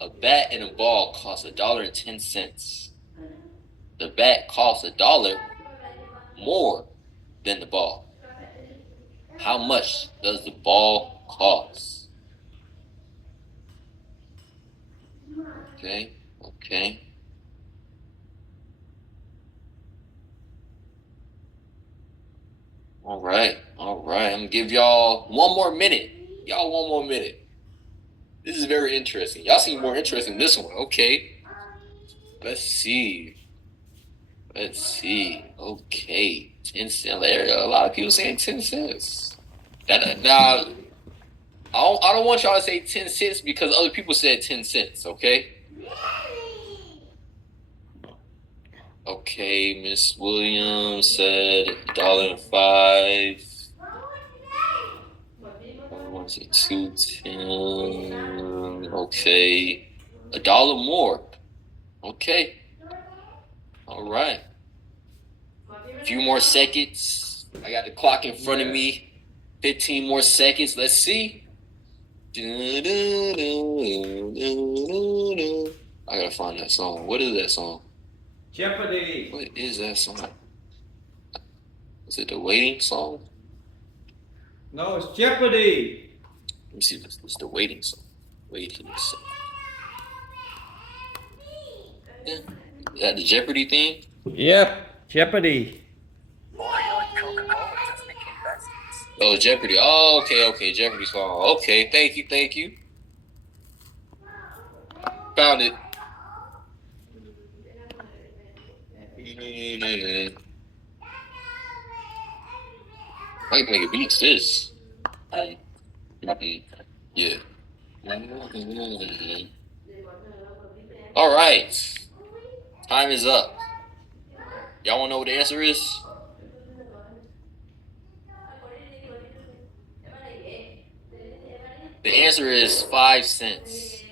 A bat and a ball cost $1.10. The bat costs $1 more than the ball. How much does the ball cost? Okay. All right. I'm gonna give y'all one more minute. This is very interesting. Y'all seem more interested in this one. Okay. Let's see. Okay. 10 cents. There a lot of people saying 10 cents. Now, I don't want y'all to say 10 cents because other people said 10 cents, okay? Okay, Miss Williams said $1.05. What was it? 210. Okay. $1 more. Okay. All right. A few more seconds. I got the clock in front of me. 15 more seconds. Let's see. I gotta find that song. What is that song? Jeopardy. What is that song? Is it the waiting song? No, it's Jeopardy. Let me see if it's the waiting song. Yeah. Is that the Jeopardy thing? Yep, Jeopardy. Oh, Jeopardy. Oh, okay. Jeopardy song. Okay, thank you. Found it. I can make a beat to this. Yeah. All right. Time is up. Y'all want to know what the answer is? The answer is 5 cents.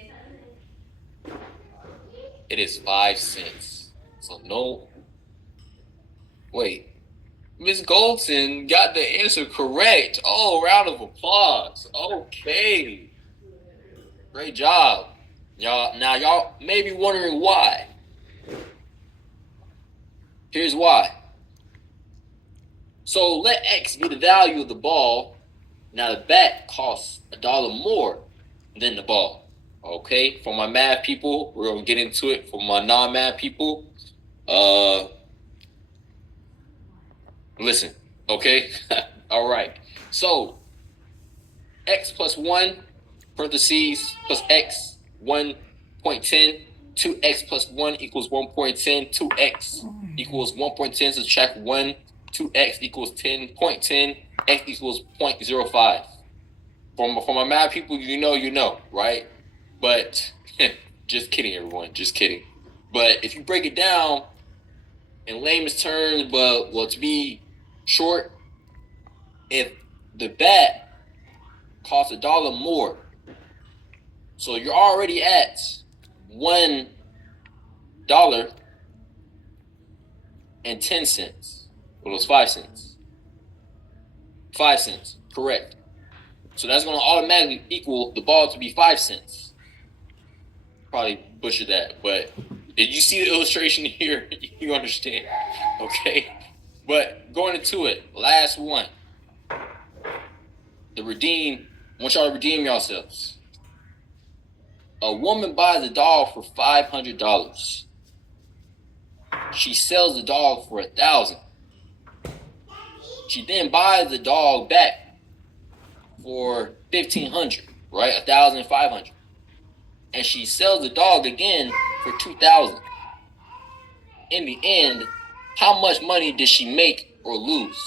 It is 5 cents. So no. Wait. Miss Goldson got the answer correct. Oh, round of applause. Okay. Great job. Y'all may be wondering why. Here's why. So let X be the value of the ball. Now the bat costs $1 more than the ball. Okay, for my math people, we're gonna get into it. For my non-math people, listen, okay? All right. So X plus 1 parentheses plus x 1.10. 2x plus 1 equals 1.10. 2x equals 1.10. Subtract 1. 2x equals 10.10. X equals 0.05. For my math people, you know, right? But just kidding, everyone. Just kidding. But if you break it down in layman's terms, to be short, if the bat costs $1 more, so you're already at $1.10. Well, it was 5 cents. 5 cents, correct. So that's going to automatically equal the ball to be 5 cents. Probably butchered that, but if you see the illustration here, you understand. Okay? But going into it, last one. I want y'all to redeem yourselves. A woman buys a dog for $500. She sells the dog for $1,000. She then buys the dog back for $1,500, right? $1,500. And she sells the dog again for $2,000. In the end, how much money did she make or lose?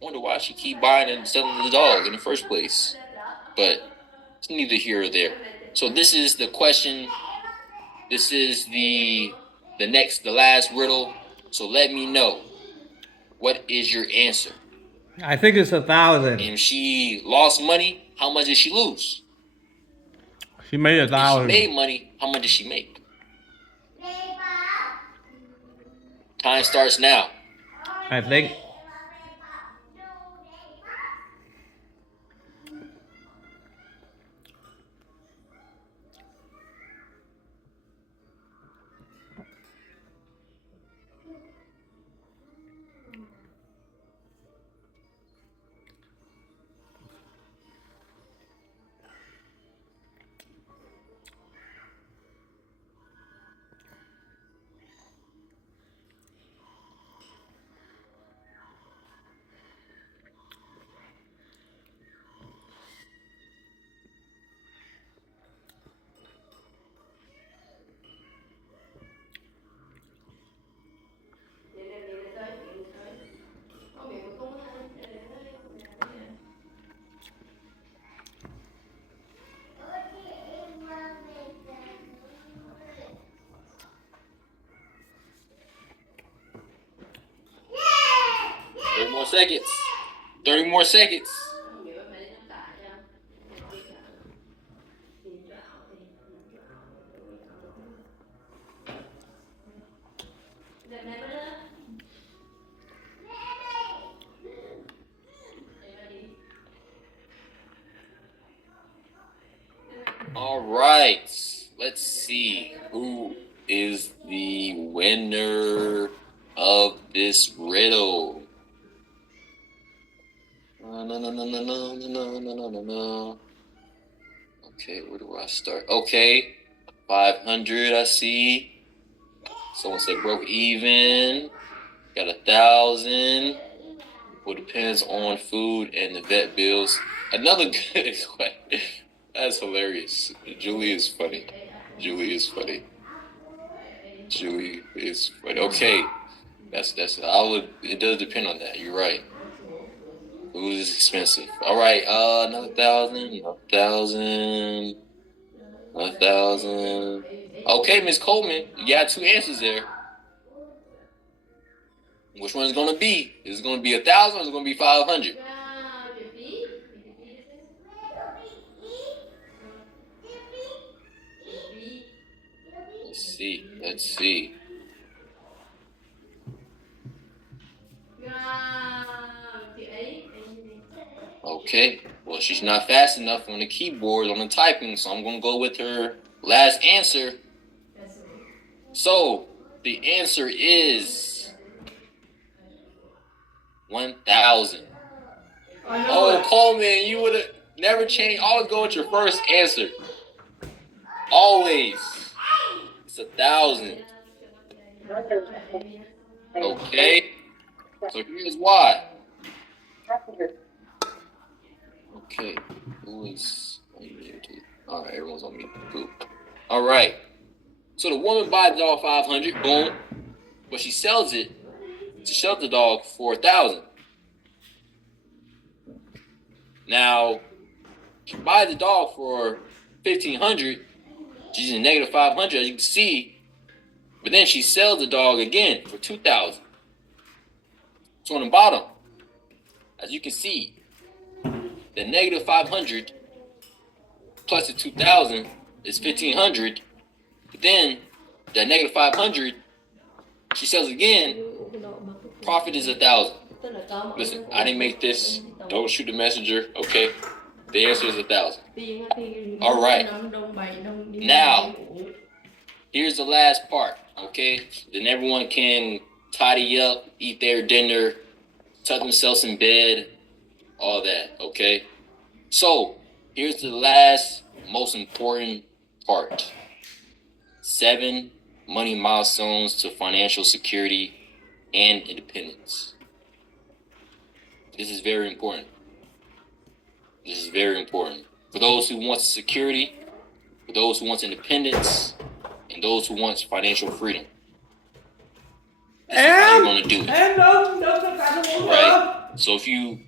Wonder why she keep buying and selling the dog in the first place. But it's neither here or there. So this is the question. This is the last riddle. So let me know, what is your answer? I think it's 1,000. If she lost money, how much did she lose? She made If she 1,000. made money, how much did she make? Time starts now. I think. More seconds. 30 more seconds. All right. Let's see who is the winner of this riddle. No. Okay, where do I start? Okay, 500. I see. Someone said broke even. Got 1,000. Well, depends on food and the vet bills. Another good question. That's hilarious. Julie is funny. Okay. It does depend on that. You're right. Food is expensive. All right, another 1,000. Okay, Miss Coleman, you got 2 answers there. Which one is gonna be? Is it gonna be 1,000 or is it gonna be 500? Let's see. Okay, well, she's not fast enough on the keyboard, on the typing, so I'm going to go with her last answer. So, the answer is 1,000. Oh, Coleman, you would have never changed. Always go with your first answer. Always. It's 1,000. Okay, so here's why. Okay, who is unmuted? All right, everyone's on mute. Cool. All right. So the woman buys the dog 500. Boom. But she sells it to shelter the dog for 1,000. Now, she buys the dog for 1,500. She's in negative 500, as you can see. But then she sells the dog again for 2,000. So on the bottom, as you can see, the negative 500 plus the 2,000 is 1,500. But then that negative 500, she sells again. Profit is 1,000. Listen, I didn't make this. Don't shoot the messenger. Okay. The answer is 1,000. All right. Now, here's the last part. Okay. Then everyone can tidy up, eat their dinner, tuck themselves in bed, all that. Okay. So here's the last, most important part. 7 money milestones to financial security and independence. This is very important. This is very important. For those who want security, for those who want independence, and those who want financial freedom. This is how you're going to do it. Right? So if you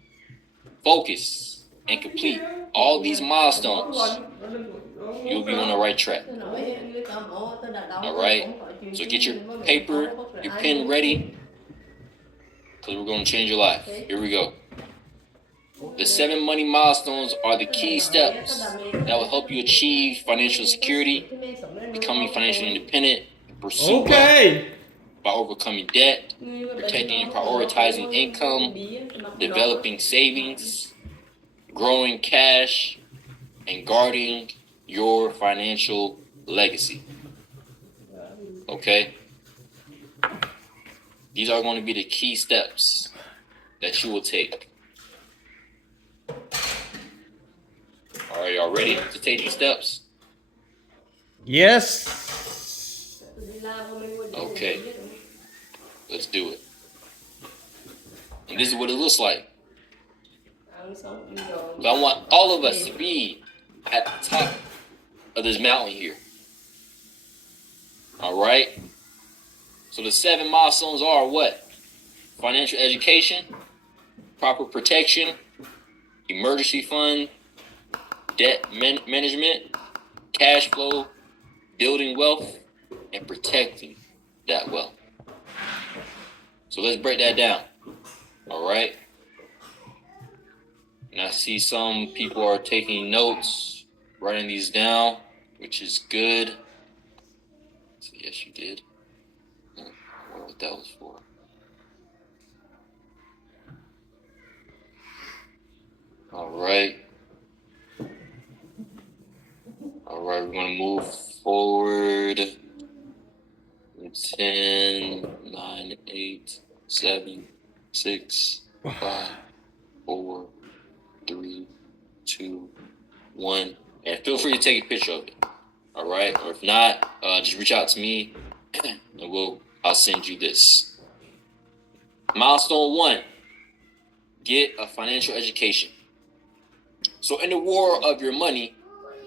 focus and complete all these milestones, you'll be on the right track. All right? So get your paper, your pen ready, because we're going to change your life. Here we go. The 7 money milestones are the key steps that will help you achieve financial security, becoming financially independent, pursue wealth by overcoming debt, protecting and prioritizing income, developing savings, growing cash, and guarding your financial legacy. Okay? These are going to be the key steps that you will take. Are y'all ready to take these steps? Yes. Okay. Let's do it. And this is what it looks like. So I want all of us to be at the top of this mountain here. All right? So the 7 milestones are what? Financial education, proper protection, emergency fund, debt management, cash flow, building wealth, and protecting that wealth. So let's break that down. All right? And I see some people are taking notes, writing these down, which is good. So yes, you did. I don't know what that was for. All right. All right, we're going to move forward. 10, 9, 8, 7, 6, 5, 4, 3, 2, 1. And feel free to take a picture of it. All right? Or if not, just reach out to me and I'll send you this. Milestone 1, get a financial education. So in the war of your money,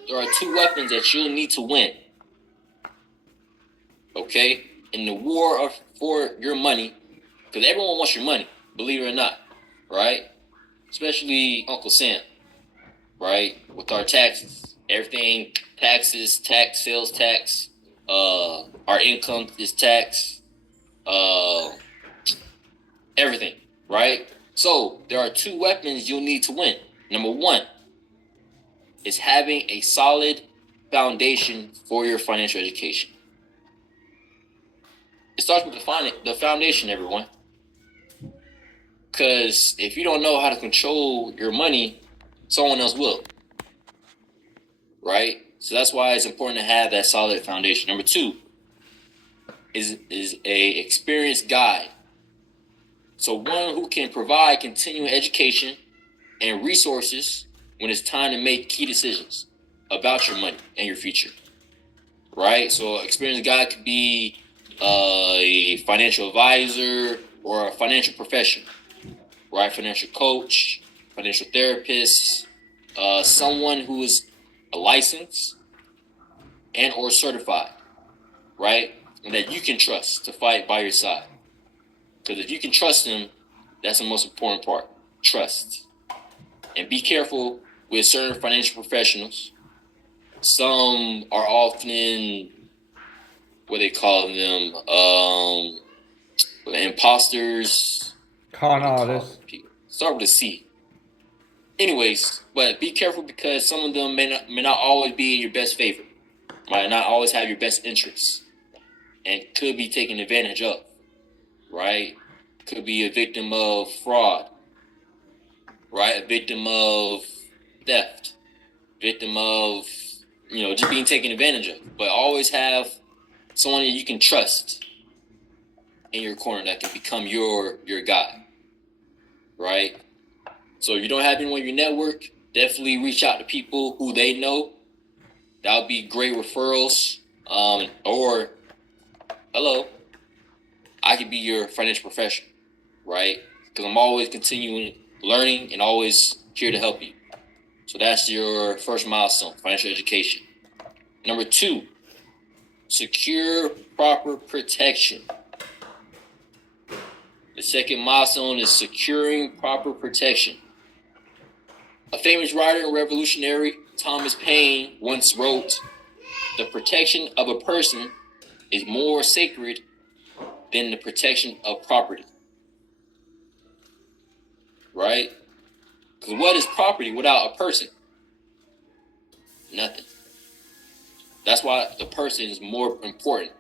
there are 2 weapons that you'll need to win. Okay? In the war for your money, because everyone wants your money, believe it or not, right? Especially Uncle Sam, right? With our taxes, everything, taxes, tax, sales tax, our income is taxed, everything, right? So there are 2 weapons you'll need to win. Number 1 is having a solid foundation for your financial education. It starts with the foundation, everyone. Because if you don't know how to control your money, someone else will. Right? So that's why it's important to have that solid foundation. Number 2 is a experienced guide. So one who can provide continuing education and resources when it's time to make key decisions about your money and your future. Right? So experienced guide could be a financial advisor or a financial professional, right? Financial coach, financial therapist, someone who is a license, and or certified, right? And that you can trust to fight by your side. Because if you can trust them, that's the most important part. Trust. And be careful with certain financial professionals. Some are often, what they call them, imposters. Con artists. Start with a C. Anyways, but be careful because some of them may not always be in your best favor. Might not always have your best interests. And could be taken advantage of. Right? Could be a victim of fraud. Right? A victim of theft. Victim of, just being taken advantage of. But always have someone that you can trust in your corner that can become your guy. Right? So if you don't have anyone in your network, definitely reach out to people who they know. That would be great referrals. Or, hello, I could be your financial professional, right? Because I'm always continuing learning and always here to help you. So that's your first milestone, financial education. Number 2, secure proper protection. The second milestone is securing proper protection. A famous writer and revolutionary, Thomas Paine, once wrote, "The protection of a person is more sacred than the protection of property." Right? Because what is property without a person? Nothing. That's why the person is more important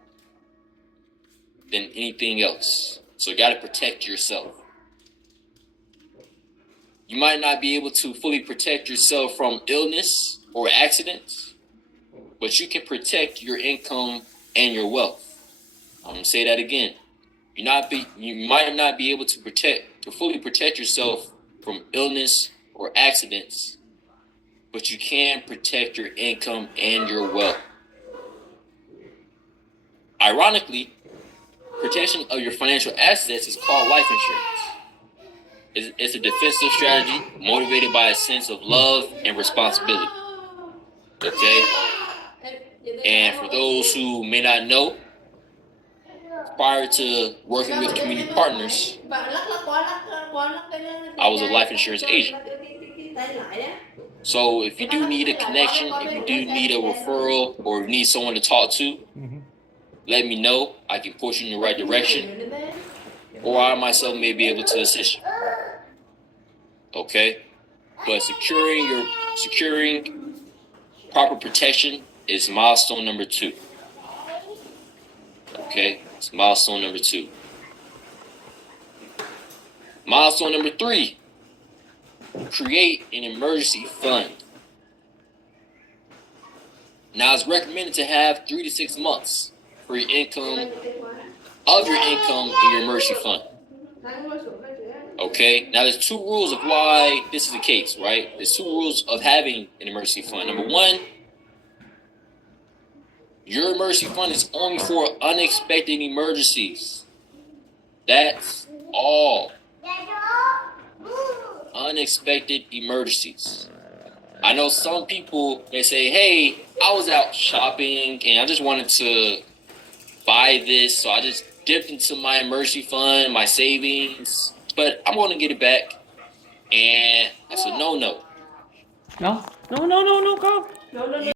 than anything else. So you got to protect yourself. You might not be able to fully protect yourself from illness or accidents, but you can protect your income and your wealth. I'm going to say that again. You might not be able to fully protect yourself from illness or accidents, but you can protect your income and your wealth. Ironically, protection of your financial assets is called life insurance. It's a defensive strategy motivated by a sense of love and responsibility. Okay? And for those who may not know, prior to working with community partners, I was a life insurance agent. So if you do need a connection, if you do need a referral, or need someone to talk to, let me know. I can push you in the right direction, or I myself may be able to assist you. Okay? But securing proper protection is milestone number 2. Okay? It's milestone number 2. Milestone number 3. Create an emergency fund. Now it's recommended to have 3 to 6 months for your income, in your emergency fund. Okay, now there's 2 rules of why this is the case, right? There's 2 rules of having an emergency fund. Number 1, your emergency fund is only for unexpected emergencies. That's all. Unexpected emergencies. I know some people may say, hey, I was out shopping and I just wanted to buy this, so I just dipped into my emergency fund, my savings, but I'm going to get it back. And that's a no. No, go.